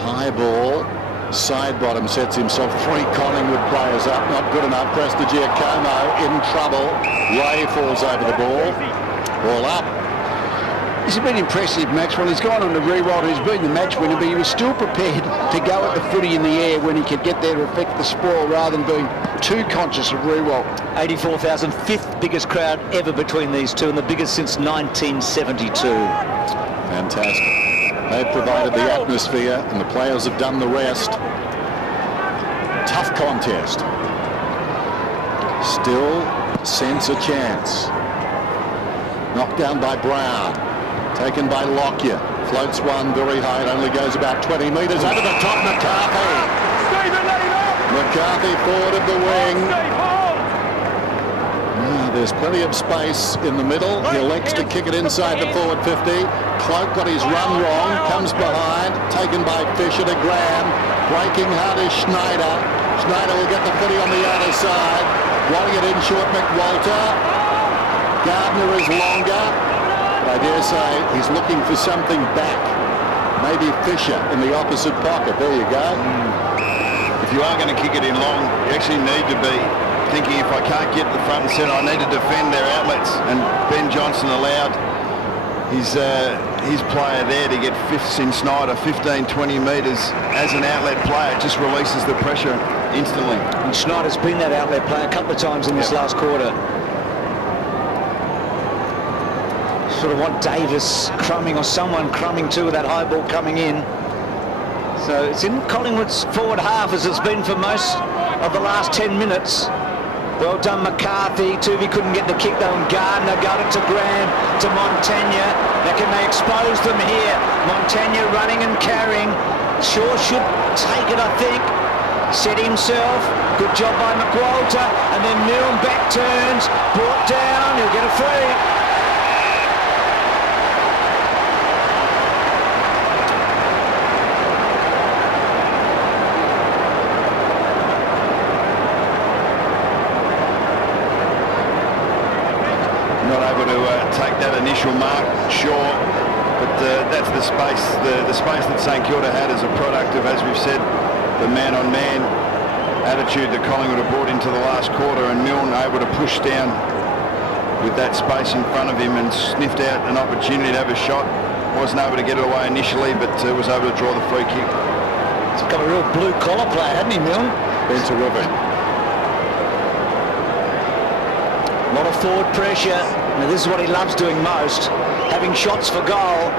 High ball. Side bottom sets himself 3 Collingwood players up. Not good enough. Prestigiacomo in trouble. Ray falls over the ball. Ball up. He's been impressive, Maxwell. He's gone on to Riewoldt, who's been the match winner, but he was still prepared to go at the footy in the air when he could get there to affect the spoil rather than being too conscious of Riewoldt. 84,000, 5th biggest crowd ever between these two, and the biggest since 1972. Fantastic. They've provided the atmosphere and the players have done the rest. Tough contest. Still sense a chance. Knocked down by Brown. Taken by Lockyer. Floats one very high. It only goes about 20 metres. Over the top, McCarthy. McCarthy forward of the wing. There's plenty of space in the middle. He elects to kick it inside the forward 50. Cloak got his run wrong. Comes behind. Taken by Fisher to Graham. Breaking hard is Schneider. Schneider will get the footy on the outer side. Rolling it in short, McWalter. Gardner is longer. But I dare say he's looking for something back. Maybe Fisher in the opposite pocket. There you go. If you are going to kick it in long, you actually need to be thinking, if I can't get the front and centre, I need to defend their outlets. And Ben Johnson allowed his player there to get fifths in Snyder, 15, 20 metres as an outlet player. It just releases the pressure instantly. And Schneider's been that outlet player a couple of times in this last quarter. Sort of want Davis crumbing or someone crumbing too with that high ball coming in. So it's in Collingwood's forward half as it's been for most of the last 10 minutes. Well done, McCarthy. Tuvey couldn't get the kick though, and Gardner got it to Graham, to Montagna. Now can they expose them here? Montagna running and carrying. Shaw should take it, I think. Set himself. Good job by McWalter. And then Milne back turns. Brought down. He'll get a free. Take that initial mark, sure, but that's the space that St Kilda had as a product of, as we've said, the man-on-man attitude that Collingwood have brought into the last quarter, and Milne able to push down with that space in front of him and sniffed out an opportunity to have a shot. Wasn't able to get it away initially, but was able to draw the free kick. He's got a real blue-collar player, hasn't he, Milne? Been terrific. A lot of forward pressure. Now this is what he loves doing most, having shots for goal.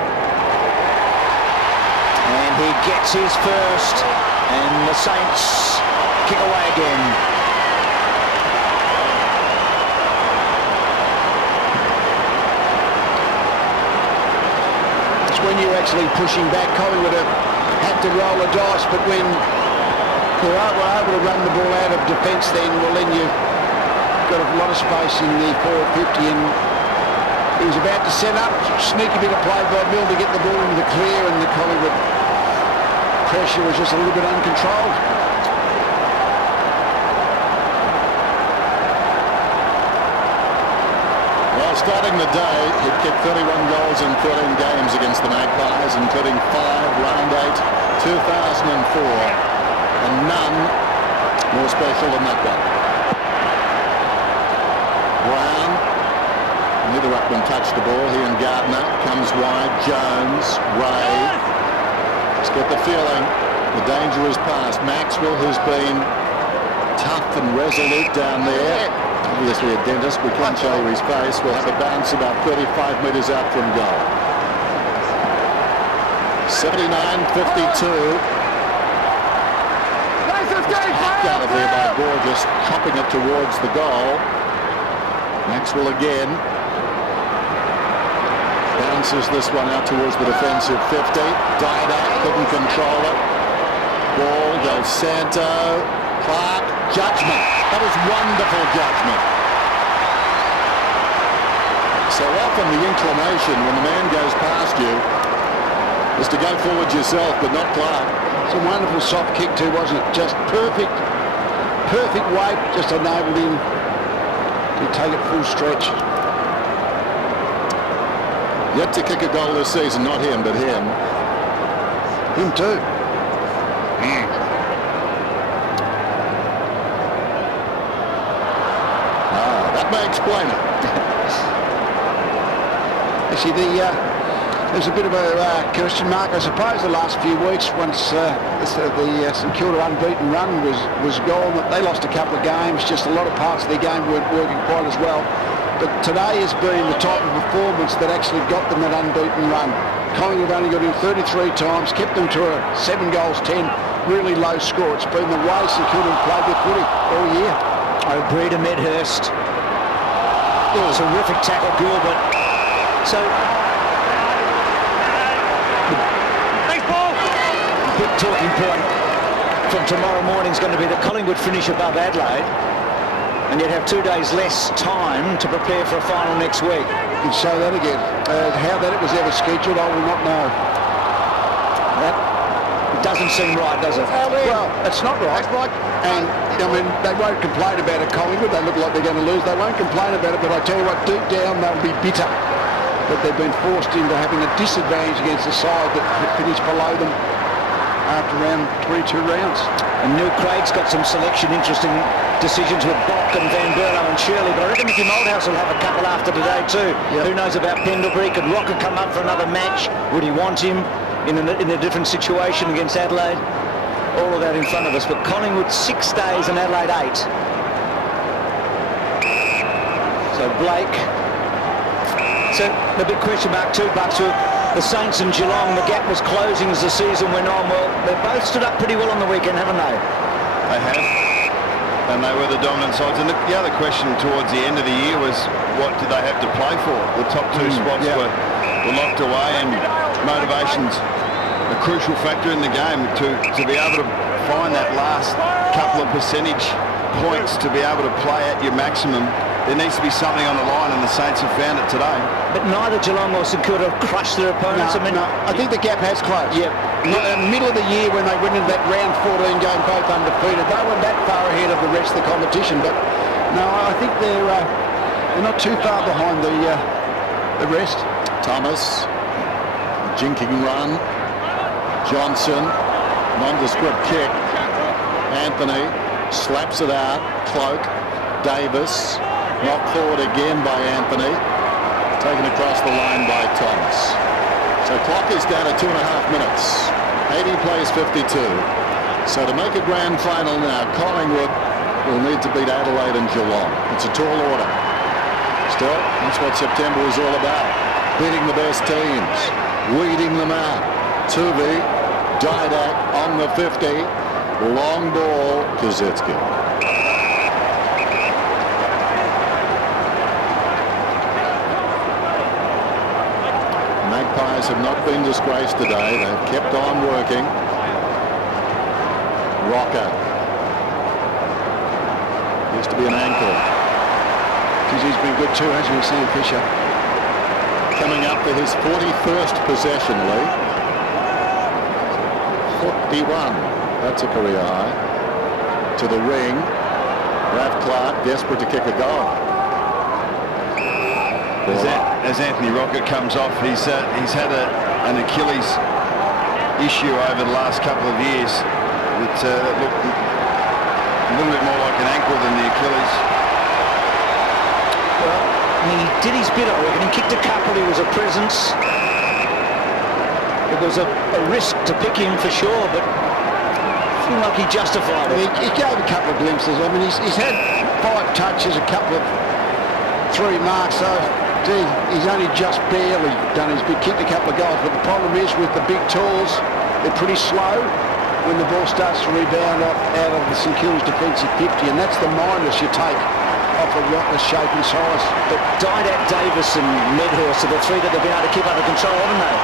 And he gets his first, and the Saints kick away again. It's when you're actually pushing back. Collingwood have had to roll the dice, but when they were able to run the ball out of defence, then you've got a lot of space in the forward 50, and he was about to set up, sneaky bit of play by Milne to get the ball into the clear, and the Collingwood pressure was just a little bit uncontrolled. Well, starting the day, he'd kicked 31 goals in 13 games against the Magpies, including 5 round 8, 2004, and none more special than that one. Brown, neither ruckman touched the ball. He and Gardner. Comes wide. Jones, Ray. Just get the feeling the danger is past. Maxwell, who's been tough and resolute down there, obviously a dentist, we can't show you his face, will have a bounce about 35 metres out from goal. 79-52. Hacked out of there by Gorgeous, chopping it towards the goal. Maxwell again. Bounces this one out towards the defensive 50. Didak couldn't control it. Ball, Del Santo. Clark, judgment. That was wonderful judgment. So often the inclination when the man goes past you is to go forward yourself, but not Clark. It's a wonderful soft kick too, wasn't it? Just perfect weight, just enabled him to take it full stretch. Yet to kick a goal this season, not him, but him. Him too. That may explain it. You see, there's a bit of a question mark, I suppose, the last few weeks once the St Kilda unbeaten run was gone. They lost a couple of games, just a lot of parts of their game weren't working quite as well. But today has been the type of performance that actually got them that unbeaten run. Collingwood only got in 33 times, kept them to a 7 goals 10, really low score. It's been the way St Kilda have played their footy all year. I agree to Medhurst. Terrific tackle, Gilbert. So, Thanks, Paul. the big talking point from tomorrow morning is going to be that Collingwood finish above Adelaide, and yet have 2 days less time to prepare for a final next week. You can say that again. How that it was ever scheduled, I will not know. That doesn't seem right, does it? Well, it's not right. And, I mean, they won't complain about it, Collingwood. They look like they're going to lose. They won't complain about it, but I tell you what, deep down, they'll be bitter that they've been forced into having a disadvantage against a side that finished below them after around 22 rounds. And Neil Craig's got some selection, interesting decisions with Bock and Van Berlo and Shirley, but I reckon Mickey Moldhouse will have a couple after today too. Yep. Who knows about Pendlebury? Could Rocker come up for another match? Would he want him in a different situation against Adelaide? All of that in front of us, but Collingwood 6 days and Adelaide 8. So Blake. So the big question mark too, Bucks, with the Saints and Geelong, the gap was closing as the season went on. Well, they both stood up pretty well on the weekend, haven't they? They have, and they were the dominant sides. And the other question towards the end of the year was, what did they have to play for? The top two spots were locked away, and motivation's a crucial factor in the game to be able to find that last couple of percentage points to be able to play at your maximum. There needs to be something on the line, and the Saints have found it today. But neither Geelong or St Kilda have crushed their opponents. No, I think the gap has closed. Yeah. In the middle of the year when they went into that round 14 game both undefeated, they were that far ahead of the rest of the competition. But no, I think they're not too far behind the rest. Thomas, jinking run. Johnson, nondescript kick. Anthony slaps it out. Cloak. Davis, knocked forward again by Anthony. Taken across the line by Thomas. So clock is down at 2.5 minutes. 80 plays 52. So to make a grand final now, Collingwood will need to beat Adelaide and Geelong. It's a tall order. Still, that's what September is all about. Beating the best teams. Weeding them out. Tuvey, Didak on the 50. Long ball, Kazitsky. Magpies have not been disgraced today. They've kept on working. Rocker. Used to be an ankle. Because he's been good too, hasn't he, Sam Fisher? Coming up to his 41st possession, Lee. 41. That's a career high. To the ring. Ralph Clark desperate to kick a goal. As Anthony Rocket comes off, he's had an Achilles issue over the last couple of years that looked a little bit more like an ankle than the Achilles. Well, he did his bit, I reckon. He kicked a couple, he was a presence. It was a risk to pick him for sure, but I feel like he justified it. He gave a couple of glimpses. I mean, he's had 5 touches, a couple of 3 marks, so he's only just barely done his bit, kicked a couple of goals. But the problem is with the big tools, they're pretty slow when the ball starts to rebound out of the St Kilda's defensive 50, and that's the minus you take off a Rocker's shape and size. But Didak, Davis and Medhurst are the 3 that they've been able to keep under control, haven't they?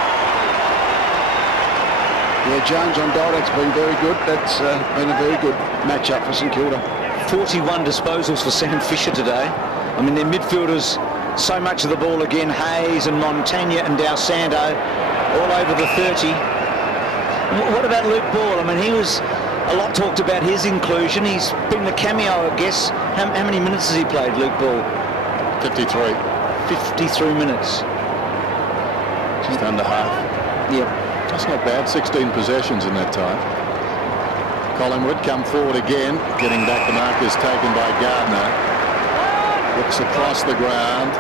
Yeah, Jones on Didak's been very good. That's been a very good matchup for St Kilda. 41 disposals for Sam Fisher today. I mean, their midfielders, so much of the ball again. Hayes and Montagna and D'Alessandro all over the 30. What about Luke Ball? I mean, he was a lot talked about his inclusion. He's been the cameo, I guess. How many minutes has he played, Luke Ball? 53. 53 minutes. Just under half. Yep. That's not bad. 16 possessions in that time. Collingwood come forward again. Getting back the mark is taken by Gardner. Looks across the ground.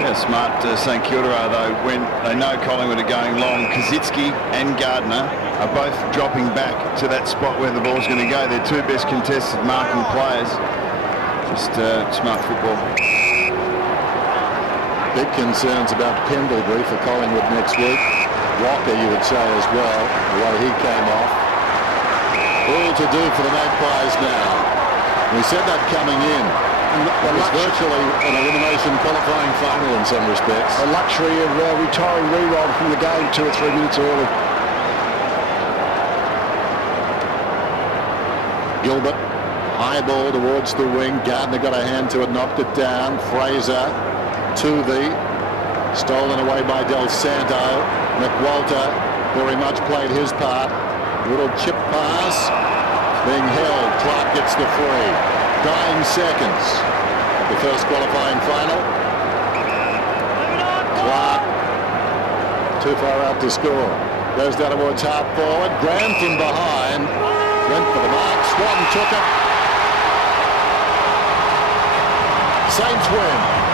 Yeah, smart St Kilda are, though, when they know Collingwood are going long. Kosicki and Gardner are both dropping back to that spot where the ball's going to go. They're two best contested marking players. Just smart football. Big concerns about Pendlebury for Collingwood next week. Walker, you would say, as well, the way he came off. All to do for the Magpies now. We said that coming in. It was virtually an elimination qualifying final in some respects. The luxury of retiring Riewoldt from the game 2 or 3 minutes early. Gilbert, high ball towards the wing. Gardner got a hand to it, knocked it down. Fraser to the stolen away by Del Santo. McWalter very much played his part. Little chip pass being held. Clark gets the free. Dying seconds. The first qualifying final. Clark too far out to score. Goes down towards half forward. Graham from behind. Went for the mark. Swan took it. Saints win.